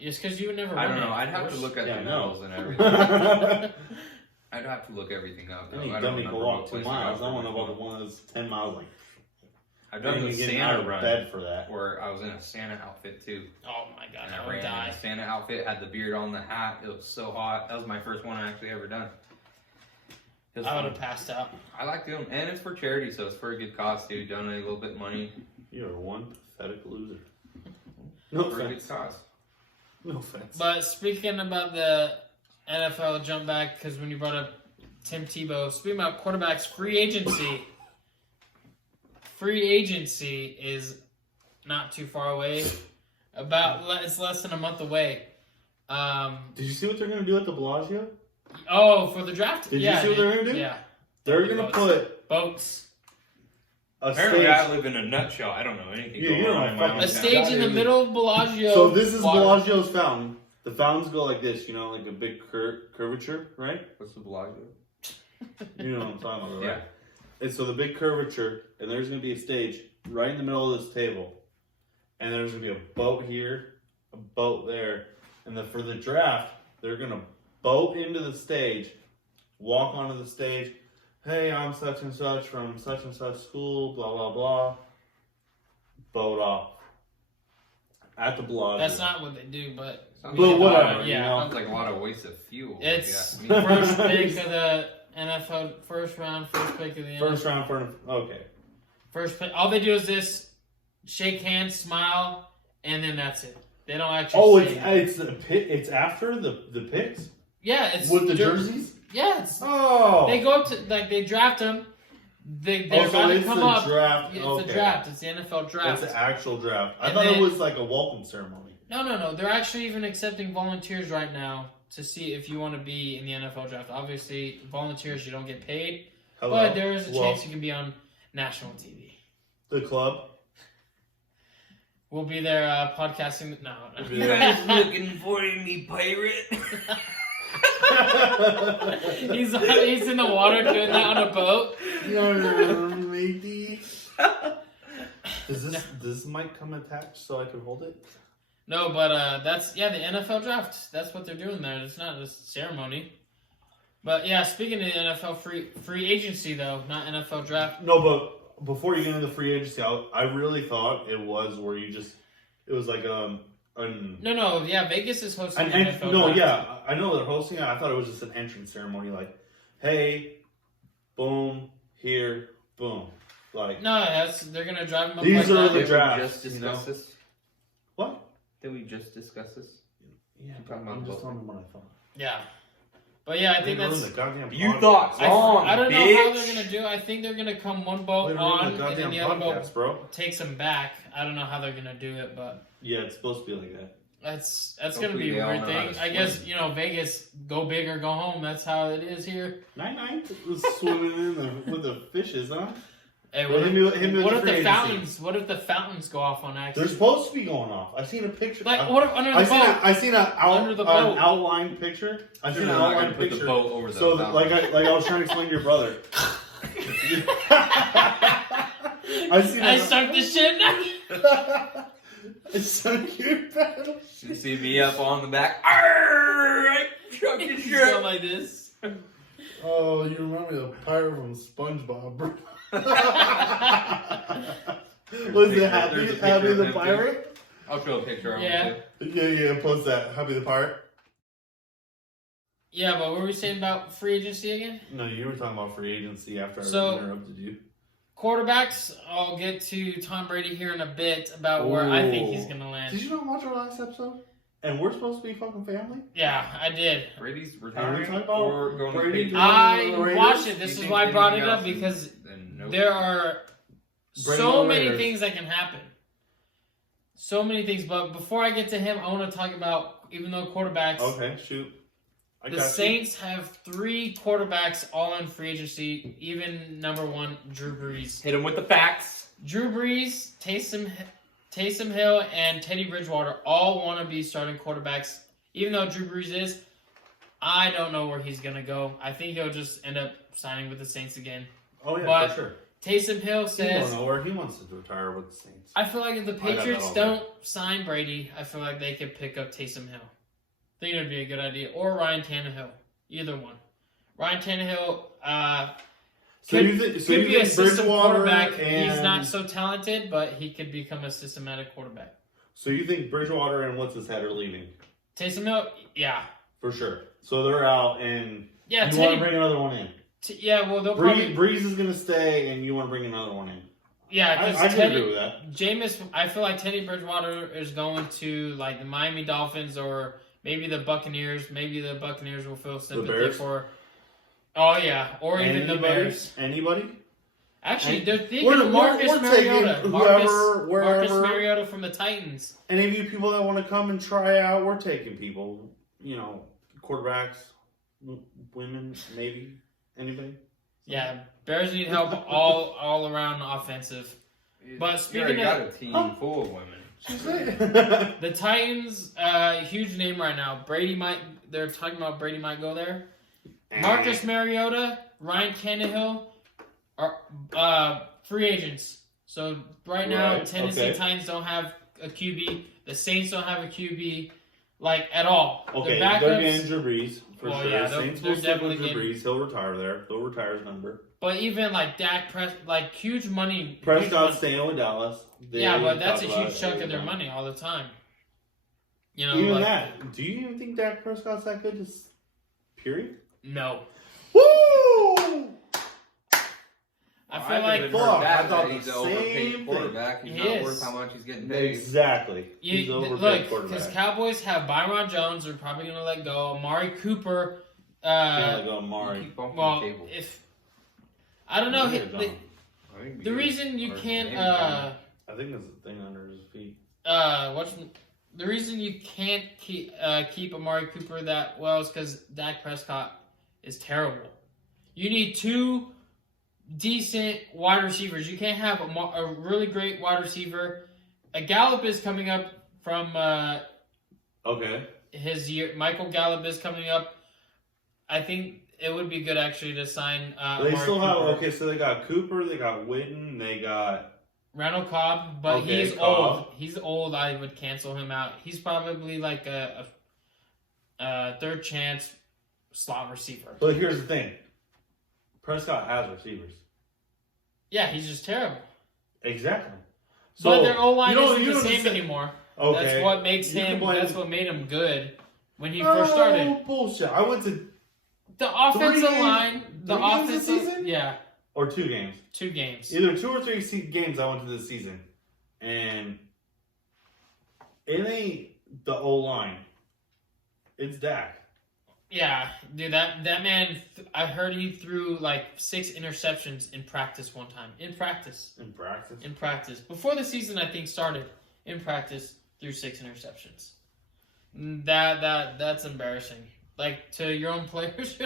It's because you would never I run don't know. it, I'd of have to course. look at Yeah, the I know. medals and everything. I'd have to look everything up. Though. Any I don't dummy can remember walk what 2 place I got miles. I for want to my walk phone. one that's 10 miles. Like, I've done the getting out Santa of run bed for that. where I was in a Santa outfit too. Oh my god, And I I would ran in die. a Santa outfit, had the beard on, the hat. It was so hot. That was my first one I actually ever done. It was I would fun. have passed out. I like doing, and it's for charity, so it's for a good cause too. Donate a little bit of money You're one pathetic loser. No for a good offense. cause. No offense. But speaking about the NFL jump back, because when you brought up Tim Tebow, speaking about quarterbacks, free agency is not too far away. It's less than a month away. Did you see what they're going to do at the Bellagio? Oh, for the draft? Did you yeah, see what they're gonna do? Yeah. They're going to put Boats. a Apparently, stage. I live in a nutshell. I don't know anything Yeah, going you don't on know in my fucking own A shit. town. stage in the middle of Bellagio. So this is water. Bellagio's fountain. The fountains go like this, you know, like a big curvature, right? What's the Bellagio? You know what I'm talking about, right? Yeah. And so the big curvature, and there's going to be a stage right in the middle of this table. And there's going to be a boat here, a boat there, And then for the draft, they're gonna boat into the stage, walk onto the stage. Hey, I'm such and such from such and such school. Blah blah blah. Boat off at the Bellagio. That's not what they do, but Sounds But like whatever, a you yeah. know. Sounds like a lot of waste of fuel. if It's you ask me. first pick of the NFL, first round, first pick of the First NFL. round for okay. First pick. All they do is this: shake hands, smile, and then that's it. They don't actually. Oh, say it's after the picks yeah, it's with the jerseys. Yeah, it's, Oh, they go to they draft them. They're oh, so about to it's come the up. draft. Yeah, it's okay. the draft. It's the NFL draft. It's the actual draft. I And thought it then- was like a welcome ceremony. No. They're actually even accepting volunteers right now to see if you want to be in the NFL draft. Obviously, volunteers, you don't get paid, Hello. but there is a Well, chance you can be on national TV. the club. We'll be there podcasting. No. You guys looking for me, pirate? he's in the water doing that on a boat. Matey. Does this mic come attached so I can hold it? No, but that's the NFL draft. That's what they're doing there. It's not a ceremony. But yeah, speaking of the NFL free agency though, not NFL draft. No, but before you get into the free agency, I really thought it was where it was like No, yeah, Vegas is hosting the NFL no, draft. yeah, I know they're hosting it. I thought it was just an entrance ceremony, like, hey, boom, here, boom, like. No, they're gonna drive them up These like are that. the Did draft, we just you discuss know? this? What? Did we just discuss this? Yeah, You're talking about I'm just both. telling them what I thought. Yeah, but yeah, I think They ruined that's. the goddamn You podcast. thought- I don't know how bitch. they're gonna do. I think they're gonna come one They boat ruined on, the and then goddamn the other boat podcast, bro. takes them back. I don't know how they're gonna do it, but Yeah, it's supposed to be like that. that's gonna Hopefully be a they all weird know thing. how to I guess swim. Vegas, go big or go home. That's how it is here. 9 was swimming with the fishes, huh? Hey, Well, him and what the if free the agency. fountains? What if the fountains go off on They're accident? supposed to be going off. I seen a picture. Like what if under the I boat? seen Under the boat. an outline picture. I You're seen an not gonna outline put the picture. boat over the So fountain. like I was trying to explain to your brother. I sunk the ship. It's so cute, man. You see me up on the back. Arrgh, I struck your He's shirt. going like this. Oh, you remind me of the pirate from SpongeBob, bro. Was There's it a Happy picture Happy of the him, too. pirate? I'll show a picture of Yeah. him too. Yeah, post that. Happy the pirate. Yeah, but what were we saying about free agency again? No, you were talking about free agency after So- I interrupted you. Quarterbacks. I'll get to Tom Brady here in a bit about where I think he's gonna land. Did you not watch our last episode? And we're supposed to be fucking family? Yeah, I did. Brady's Are we retiring talking about or going Brady to doing I the Raiders? watched it. This You is think why I brought it anything up else because is- then nope. there are Brady so or many Raiders? things that can happen. So many things. But before I get to him, I want to talk about, even though quarterbacks, Okay, shoot. I the got you. Saints have 3 quarterbacks all in free agency. Even number 1, Drew Brees. Hit him with the facts. Drew Brees, Taysom Hill, and Teddy Bridgewater all want to be starting quarterbacks. Even though Drew Brees is, I don't know where he's going to go. I think he'll just end up signing with the Saints again. Oh, yeah, but for sure. Taysom Hill He don't says, know where he wants to retire with the Saints. I feel like if the I got that Patriots all don't sign Brady, I feel like they could pick up Taysom Hill. I think it would be a good idea. Or Ryan Tannehill. Either one. Ryan Tannehill So could, you think could be a system Bridgewater quarterback. and He's not so talented, but he could become a systematic quarterback. So you think Bridgewater and what's his head are leaving Taysom Hill, yeah. for sure. So they're out, and Yeah, you want Teddy, to bring another one in. yeah, well, they'll probably... Breeze is gonna stay, and you want to bring another one in. Yeah, I because can agree with that. Jameis, I feel like Teddy Bridgewater is going to like the Miami Dolphins or maybe the Buccaneers. Maybe the Buccaneers will feel sympathy Bears? for. Oh yeah, or even the Bears. Anybody? Actually, And they're thinking we're- of Marcus we're taking Mariota. whoever, Marcus wherever. Mariota from the Titans. Any of you people that want to come and try out, we're taking people. You know, quarterbacks, women, maybe anybody. Yeah, Bears need help all around offensive. But You speaking already of- got a team full of women. The Titans, huge name right now. They're talking about Brady might go there. Marcus Mariota, Ryan Tannehill are free agents. So right now, Right, Tennessee okay. Titans don't have a QB. The Saints don't have a QB. like at all. Okay, Their they're backups, getting Drew Brees for Well, sure. yeah, Saints they're will stick definitely with Drew getting- Brees. He'll retire there. He'll retire his number. but even like Dak like huge money. Prescott's huge staying with Dallas. They yeah, but already that's a talked about huge it chunk every of their time. money all the time. You know, Even like, that. Do you even think Dak Prescott's that good? Just period. No, Woo! I feel like heard fuck, that, I thought that he's the an overpaid same thing. quarterback. He's He not is. worth how much he's getting paid. Exactly. He's you an overpaid look because quarterback. Cowboys have Byron Jones. They're probably gonna let go. Amari Cooper. Can't let go of You Amari. keep bumping Well, the table. if I don't know, They're the, gone. I think the we- reason you or can't maybe John. I think there's a thing under his feet. the reason you can't keep Amari Cooper that well is because Dak Prescott is terrible. You need two decent wide receivers. You can't have a really great wide receiver. A Gallup is coming up from Okay. his year. Michael Gallup is coming up. I think it would be good actually to sign. They Amari still have, Cooper. okay, so they got Cooper, they got Witten, they got. Randall Cobb, but Okay, he's Cobb. old. He's old. I would cancel him out. He's probably like a third chance slot receiver. But here's the thing Prescott has receivers. Yeah, he's just terrible. Exactly. But their O line you know- isn't you the know same the- anymore. Okay. That's what makes You can him. blame- That's what made him good when he first started. Oh, bullshit. I went to. The offensive games- line. The 3 games this offensive. season? Yeah, Or 2 games. 2 games. Either 2 or 3 games I went to this season. And it ain't the O line. It's Dak. Yeah, dude, that man. I heard he threw like 6 interceptions in practice one time. In practice. In practice. Before the season, I think started. In practice, threw 6 interceptions. That's embarrassing. Like to your own players.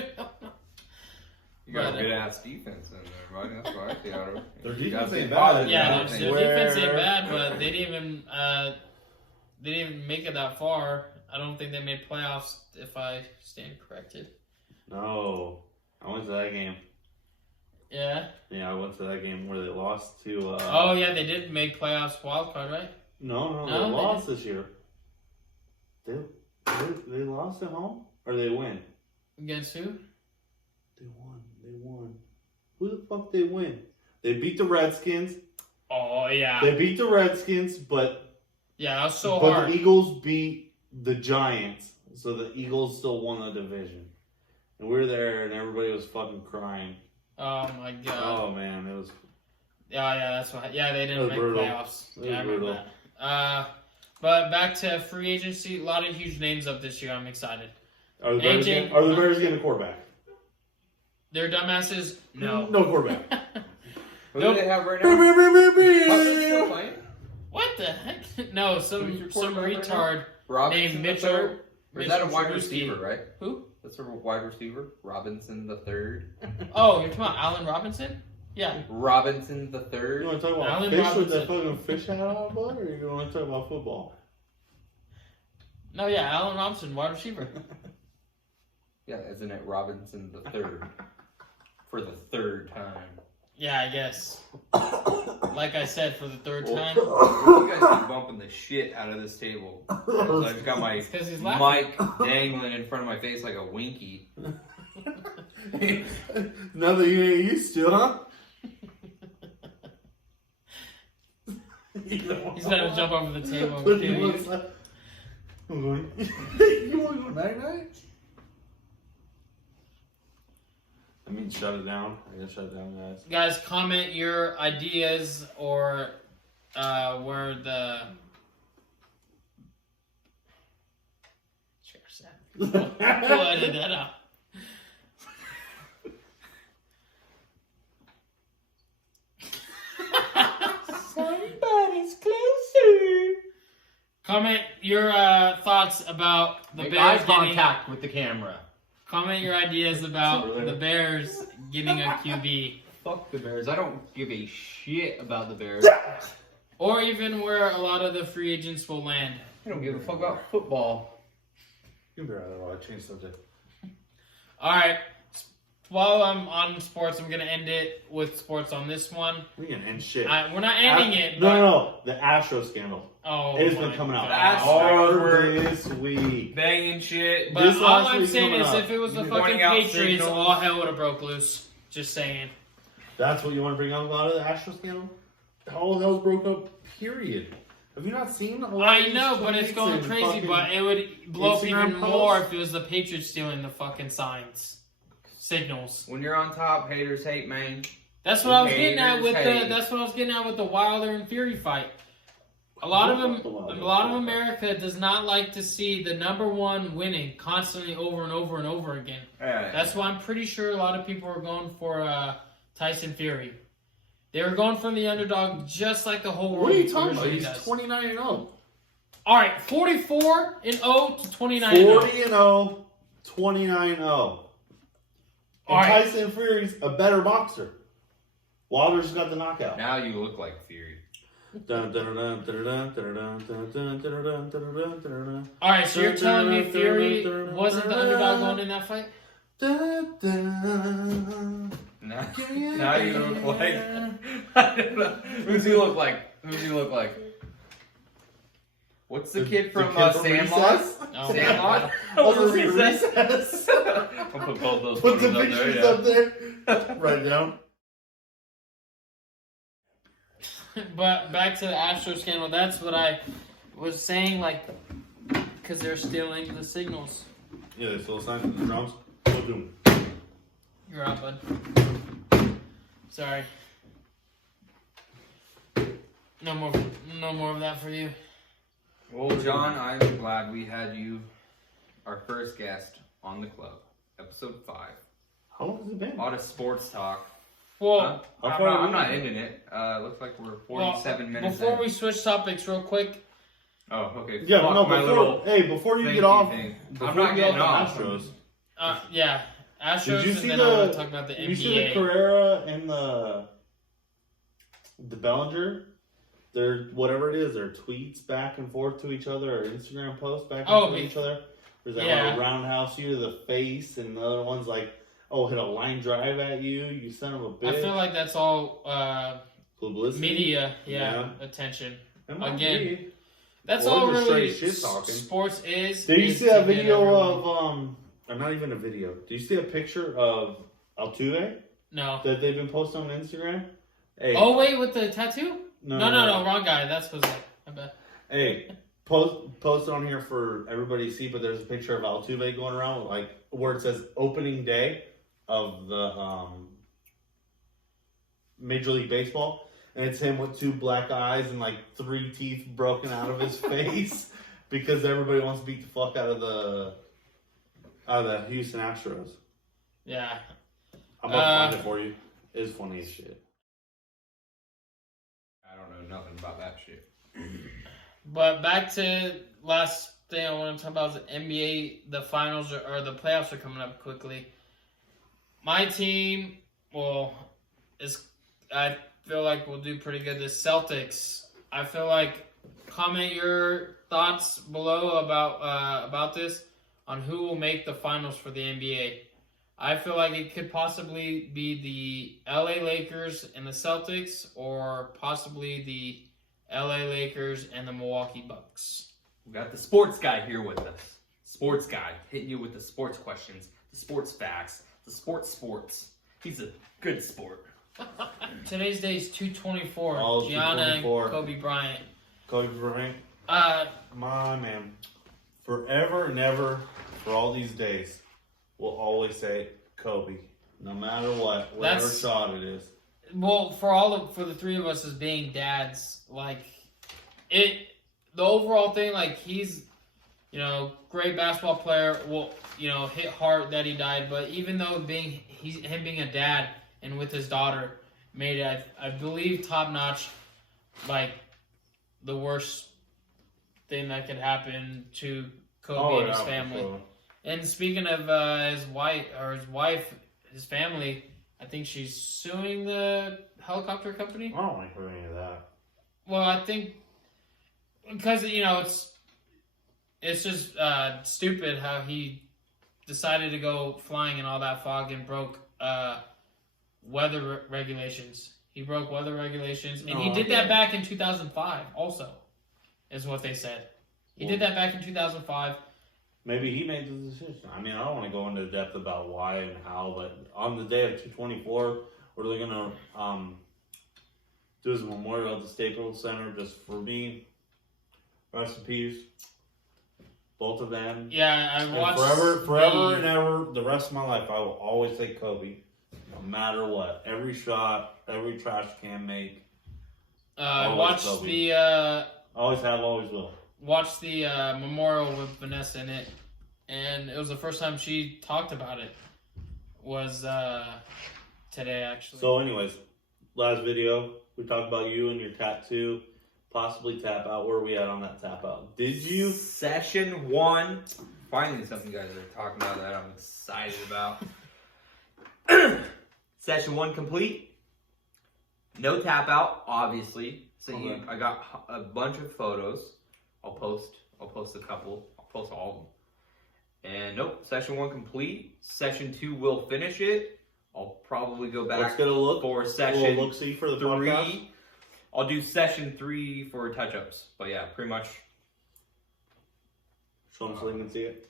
You got But, a good ass defense in there, buddy. That's why I stay out of it. Their You gotta defense stay ain't positive. bad. Yeah, Nothing. their Where- defense ain't bad, but they didn't even make it that far. I don't think they made playoffs, if I stand corrected. No. I went to that game. Yeah. Yeah, I went to that game where they lost to. Oh yeah, they did make playoffs wild card, right? No, No, they they lost this year. They lost at home? Or they win? Against who? They won. Who the fuck they win? They beat the Redskins. Oh yeah. They beat the Redskins, but Yeah, that was so but hard. the Eagles beat the Giants, so the Eagles still won the division. And we were there, and everybody was fucking crying. Oh my god. Oh man, it was. Yeah, that's why. Yeah, they That didn't was make brutal. playoffs. That Yeah, I was remember that. But back to free agency, a lot of huge names up this year. I'm excited. Are the Bears, AJ are the Bears getting a quarterback? They're dumbasses. No. No quarterback. Who Nope. do they have right now? Hudson's still playing? What the heck? No, Who's some your some quarterback right retard Robinson named the Mitchell. third? Or is that a Mitchell wide Trubisky. receiver, right? Who? That's a wide receiver. Robinson the third. Oh, you're talking about Allen Robinson? Yeah. Robinson the You third. want to talk about Allen fish with Robinson. that fucking fish hat on, bud, or you want to talk about football? No, yeah, Allen Robinson, wide receiver. Yeah, isn't it Robinson the third? For the third time. Yeah, I guess. Like I said, for the third time. You guys keep bumping the shit out of this table. I've got my It's 'cause he's laughing. mic dangling in front of my face like a winky. Nothing you ain't used to, huh? He's gonna jump over the table and What kill do you you. want to I'm going. You want to go night night? I mean, shut it down. I gotta shut it down, guys. Guys, comment your ideas or where the we'll edit that out. Somebody's closer. Comment your thoughts about the Make Bears eye getting. contact with the camera. Comment your ideas about Really? the Bears getting a QB, Fuck the Bears. I don't give a shit about the Bears. or even where a lot of the free agents will land. I don't give a fuck about football. You better change subject. All right. while I'm on sports, I'm gonna end it with sports on this one. We can end shit. We're not ending it. No, but, no, the Astro scandal. Oh, It's my been coming out God. hard this week. Banging shit. But This all last I'm week's saying coming is, up. if it was the Pointing fucking out Patriots, signals. all hell would have broke loose. Just saying. That's what you want to bring up out of the Astro scandal? All hell's broke up, period. Have you not seen a lot of I these know, but it's tweets going and crazy. fucking- But it would blow up Instagram even more posts? if it was the Patriots stealing the fucking signals. When you're on top, haters hate, man. That's what I was getting at Haters with the. hate. That's what I was getting at with the Wilder and Fury fight. A lot of them, a lot of America does not like to see the number one winning constantly over and over and over again. Yeah. That's why I'm pretty sure a lot of people are going for Tyson Fury. They were going for the underdog, just like the whole world. What are you talking about? usually He's does. 29-0. All right, 44-0 to 29-0. 40-0, 29-0. All And right. Tyson Fury's a better boxer. Wilder's got the knockout. Now you look like Fury. Dun, dun, dun, dun, dun, dun, dun, dun, dun, dun, dun, dun, dun, dun. All right, so you're telling me Fury wasn't the underdog going in that fight? Dun, dun. Now you look like. I don't know. Who's he look like? Who's he look like? What's the kid from Sandlot? Recess? Oh, Sandlot? Oh, Over the Recess. I'll put both those Put the photos pictures up up there. Write it down. But back to the Astro scandal. That's what I was saying, like, because they're stealing the signals. Yeah, they still signs in the drums. Boom. You're out, bud. Sorry. No more of that for you. Well, John, I'm glad we had you, our first guest on the club, episode 5. How long has it been? A lot of sports talk. Well, I'm not ending it. Looks like we're 47 minutes before in. we switch topics real quick, Oh, okay. Yeah, Fuck no, my before, little before you thinky get off, thing. before I'm not you get getting off off. the Astros, yeah, Astros, did you and see then I the, want to talk about the you see the NBA. Carrera and the Bellinger? Their, whatever it is, their tweets back and forth to each other, or Instagram posts back and forth to each other. There's that Yeah. one roundhouse you to the face, and the other one's like, oh, hit a line drive at you, you son of a bitch. I feel like that's all Publicity? media, Yeah. attention. That might Again, be. That's Or all just really straight shit talking. sports is. Did you is see to that get video everyone- of, or not even a video, do you see a picture of Altuve No. that they've been posting on Instagram? Hey, Oh wait, with the tattoo? no, No, wrong guy. That's Jose. I bet. Hey, post it on here for everybody to see, but there's a picture of Altuve going around, like, where it says opening day of the Major League Baseball. And it's him with 2 black eyes and like 3 teeth broken out of his face because everybody wants to beat the fuck out of the Houston Astros. Yeah. I'm gonna find it for you. It's funny as shit. I don't know nothing about that shit. But back to last thing I want to talk about is the NBA. The finals or the playoffs are coming up quickly. My team, I feel like we'll do pretty good. The Celtics. I feel like comment your thoughts below about this on who will make the finals for the NBA. I feel like it could possibly be the LA Lakers and the Celtics, or possibly the LA Lakers and the Milwaukee Bucks. We got the sports guy here with us. Sports guy hitting you with the sports questions, the sports facts, the sports. He's a good sport. Today's day is 2/24. Oh, Gianna 2/24. and Kobe Bryant. Kobe Bryant, Uh, my man, forever and ever, for all these days, we'll always say Kobe, no matter what, whatever That's- shot it is. well, for the three of us as being dads, like the overall thing, like he's, great basketball player. Well, hit hard that he died, but even though him being a dad and with his daughter made it, I believe, top notch, like the worst thing that could happen to Kobe and his family. Sure. And speaking of his wife, his family, I think she's suing the helicopter company. I don't like any of that. Well, I think because it's just stupid how he decided to go flying in all that fog and broke weather regulations. He broke weather regulations, and No, he did yeah. that back in 2005. Also, is what they said. He did that back in 2005. Maybe he made the decision. I mean, I don't want to go into depth about why and how, but on the day of 224, we're going to do his memorial at the Staples Center just for me. Rest in peace. Both of them. Yeah, I And watched forever and ever, the rest of my life, I will always say Kobe. No matter what. Every shot, every trash can make. I always watched Kobe. the Always have, always will. memorial with Vanessa in it, and it was the first time she talked about it. Was today actually. So, anyways, last video, we talked about you and your tattoo. Possibly tap out. Where are we at on that tap out? Did you? Session 1. Finally, something you guys are talking about that I'm excited about. Session 1 complete. No tap out, obviously. So Okay. I got a bunch of photos. I'll post a couple. I'll post all of them. And nope, session 1 complete. Session 2 will finish it. I'll probably go back Let's get a look. for A session little look-see for the 3. podcast. I'll do session 3 for touch-ups. But yeah, pretty much. Show them so they can see it.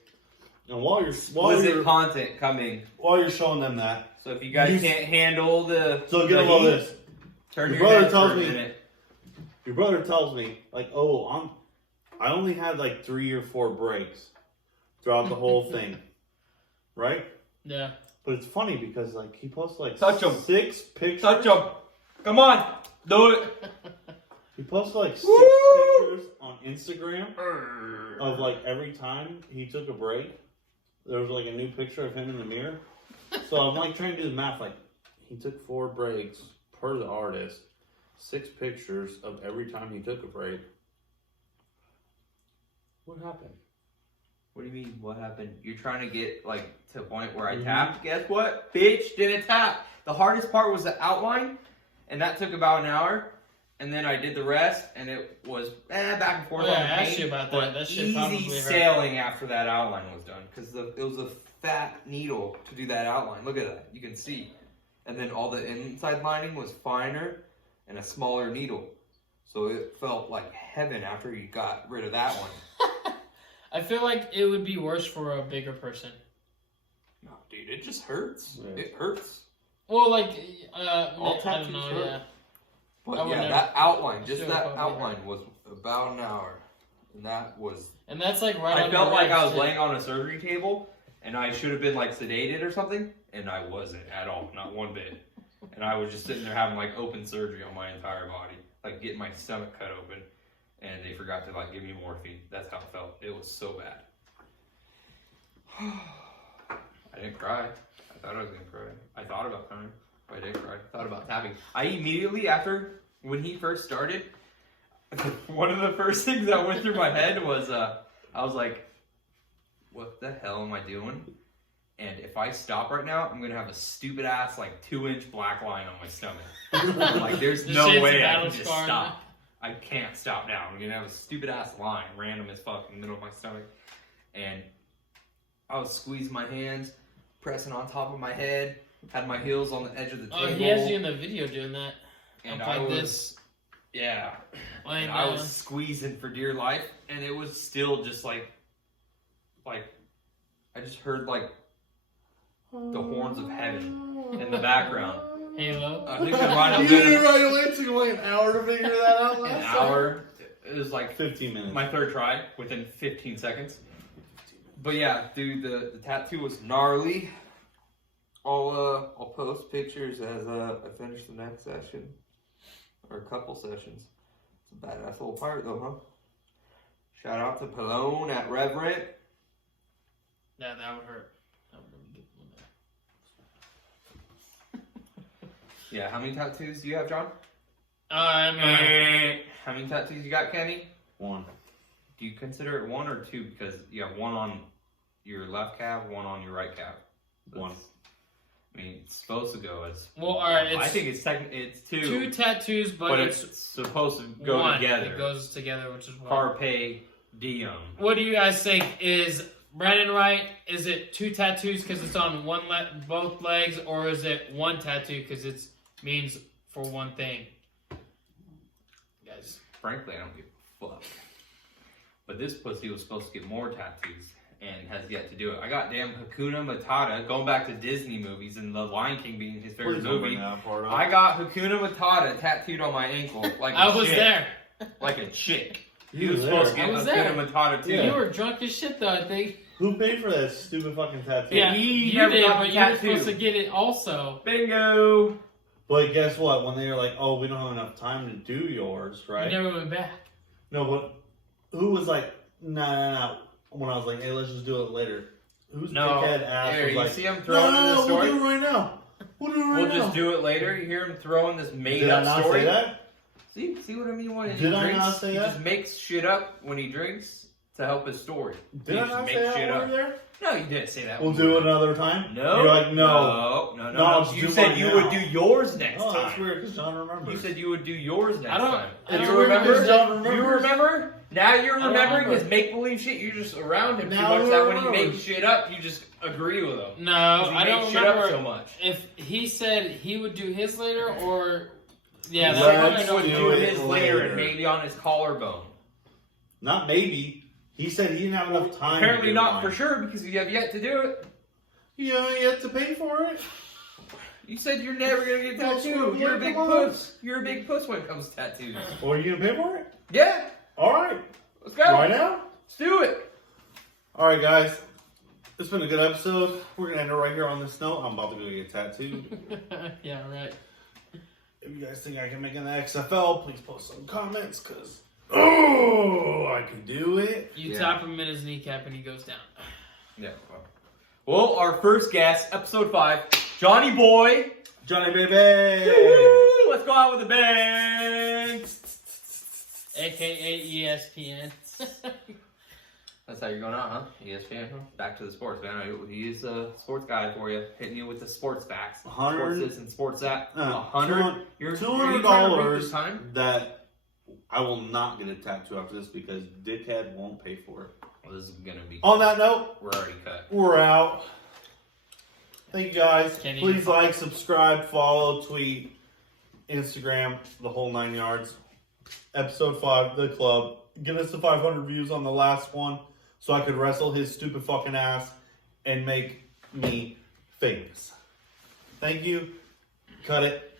And while you're Content coming. while you're showing them that, So if you guys can't handle the so get the a load heat, of this. turn Your your brother head tells for a me- minute. Your brother tells me, like, oh, I only had like 3 or 4 breaks throughout the whole thing, right? yeah. But it's funny because like he posts like Touch 'em. 6 pictures. Touch them. Come on. Do it. He posts like 6 Woo! pictures on Instagram of like every time he took a break. There was like a new picture of him in the mirror. So I'm like trying to do the math. Like he took 4 breaks per the artist, 6 pictures of every time he took a break. What happened? What do you mean? What happened? You're trying to get like to a point where I Mhm. tapped. Guess what? Bitch, didn't tap. The hardest part was the outline, and that took about an hour. And then I did the rest, and it was back and forth Oh, yeah, on the I asked paint, you about that. but That shit easy probably hurt. sailing after that outline was done because it was a fat needle to do that outline. Look at that, you can see. And then all the inside lining was finer and a smaller needle, so it felt like heaven after you got rid of that one. I feel like it would be worse for a bigger person. No, dude, it just hurts. Yeah. It hurts. Well, like, All I tattoos don't know, hurt. yeah. But I would yeah, never- that outline, just Sure, that probably outline was about an hour. And that was... And that's like right I on felt your like I ribs, was too. laying on a surgery table, and I should have been like sedated or something, and I wasn't at all, not one bit. And I was just sitting there having like open surgery on my entire body, like getting my stomach cut open, and they forgot to like give me morphine. That's how it felt. It was so bad. I didn't cry. I thought I was gonna cry. I thought about crying, but I didn't cry. I thought about tapping. I immediately after when he first started, one of the first things that went through my head was I was like, what the hell am I doing? And if I stop right now, I'm gonna have a stupid ass like 2-inch black line on my stomach. I'm like, there's This no shit's way a I battle can just scar now. stop. I can't stop now. I'm gonna have a stupid ass line, random as fuck, in the middle of my stomach. And I was squeezing my hands, pressing on top of my head, had my heels on the edge of the table. Oh, he has you in the video doing that. and I'm I like was, this. yeah. Laying And I down. was squeezing for dear life, and it was still just like I just heard like the horns of heaven in the background. Halo. I think it might You have didn't been right away. It took like an hour to figure that out. an Last time. hour. It was like 15 minutes. my third try within 15 seconds. But yeah, dude, the tattoo was gnarly. I'll post pictures as I finish the next session or a couple sessions. It's a badass little pirate though, huh? Shout out to Pallone at Reverent. Yeah, that would hurt. That would really get Yeah, how many tattoos do you have, John? I'm How many tattoos you got, Kenny? 1. Do you consider it 1 or 2? Because you have one on your left calf, one on your right calf. One. I mean, it's supposed to go as. Well, alright, I it's think it's 2. 2 tattoos, but it's supposed to go one. together. It goes together, which is one. Carpe diem. What do you guys think? Is Brandon Wright, is it 2 tattoos because it's on both legs, or is it 1 tattoo because it means for one thing? Guys. Frankly, I don't give a fuck. But this pussy was supposed to get more tattoos and has yet to do it. I got damn Hakuna Matata, going back to Disney movies and The Lion King being his favorite Please don't movie. bring that part up. I got Hakuna Matata tattooed on my ankle like a I was chick. there. Like a chick. You He was were supposed to there. get I was Hakuna there. Matata too. Yeah. You were drunk as shit, though, I think. Who paid for that stupid fucking tattoo? Yeah, he you never did, got but the you were tattoo. supposed to get it also. Bingo! But guess what? When they were like, "Oh, we don't have enough time to do yours," right? You never went back. No, but who was like, "Nah." When I was like, "Hey, let's just do it later." Who's No, dickhead ass here, was you like, see him "No, throwing in the we'll story? do it right now. We'll do it right We'll now." just do it later. You hear him throwing this made Did I up not story. say that? See what I mean when he Did I drinks? not say he that? just makes shit up when he drinks to help his story. Did He I just not makes say that shit over up. there? No, you didn't say that. We'll one. do it another time. No. You're like, No. No, You do said mine you now. would do yours next Oh, that's time. weird because John remembers. You said you would do yours next I don't- time. I Do don't you remember? remember. John remembers. You remember? Now you're I don't remembering remember. his make believe shit. You're just around him Now too much he that when he remembers. makes shit up, you just agree with him. No, 'Cause he I don't makes shit up remember so much. if he said he would do his later or. Yeah, Let's that's Let's what I would know. do it his later and later. maybe on his collarbone. Not maybe. He said he didn't have enough time. Apparently to do not mine. for sure because you have yet to do it. You have to pay for it. You said you're never gonna get Well, tattooed. screw You're a it, big come on. puss. You're a big puss when it comes to tattoos. Or are you gonna pay for it? Yeah, All right. let's go. Right now. Let's do it. All right, guys. It's been a good episode. We're gonna end it right here on this note. I'm about to go get tattooed. Yeah, right. If you guys think I can make an XFL, please post some comments, cause I can do it. You Yeah. tap him in his kneecap and he goes down. Yeah. Well, our first guest, episode 5, Johnny Boy. Johnny baby. Woo! Let's go out with a bang. AKA ESPN. That's how you're going out, huh? ESPN. Back to the sports, man. He's a sports guy for you, hitting you with the sports facts. 100 Sports this and sports that. $200 You're $200 time. that I will not get a tattoo after this because dickhead won't pay for it. Well, this is gonna be. On that note, We're already cut. we're out. Thank you guys. Can't Please even- like, subscribe, follow, tweet, Instagram, the whole 9 yards. Episode 5, The Club. Get us to 500 views on the last one so I could wrestle his stupid fucking ass and make me famous. Thank you. Cut it.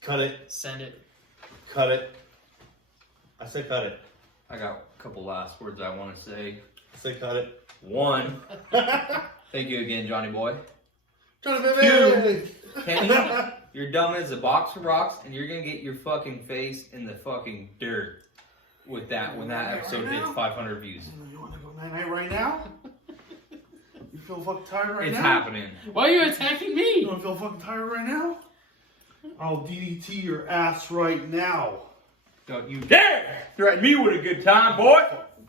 Cut it. Send it. Cut it. I said cut it. I got a couple last words I want to say. I said cut it. One, thank you again, Johnny Boy. Johnny baby. Kenny, you're dumb as a box of rocks, and you're gonna get your fucking face in the fucking dirt with that when that episode hits 500 views. You want to go night-night right now? You feel fucking tired right It's now? happening. Why are you attacking You me? don't feel fucking tired right now? I'll DDT your ass right now. Don't you dare threaten me with a good time, boy.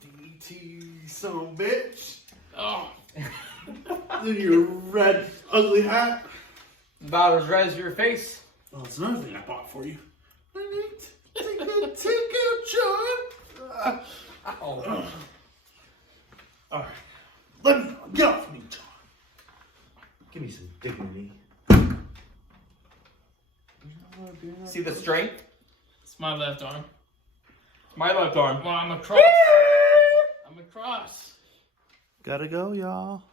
DDT, you son of a bitch. Oh. Look at your red, ugly hat. About as red as your face. Oh, that's another thing I bought for you. Take the ticket, John. Oh. Alright. Let me get off me, John. Give me some dignity. See the strength? It's my left arm. My left arm. Well, I'm a cross. I'm a cross. Gotta go, y'all.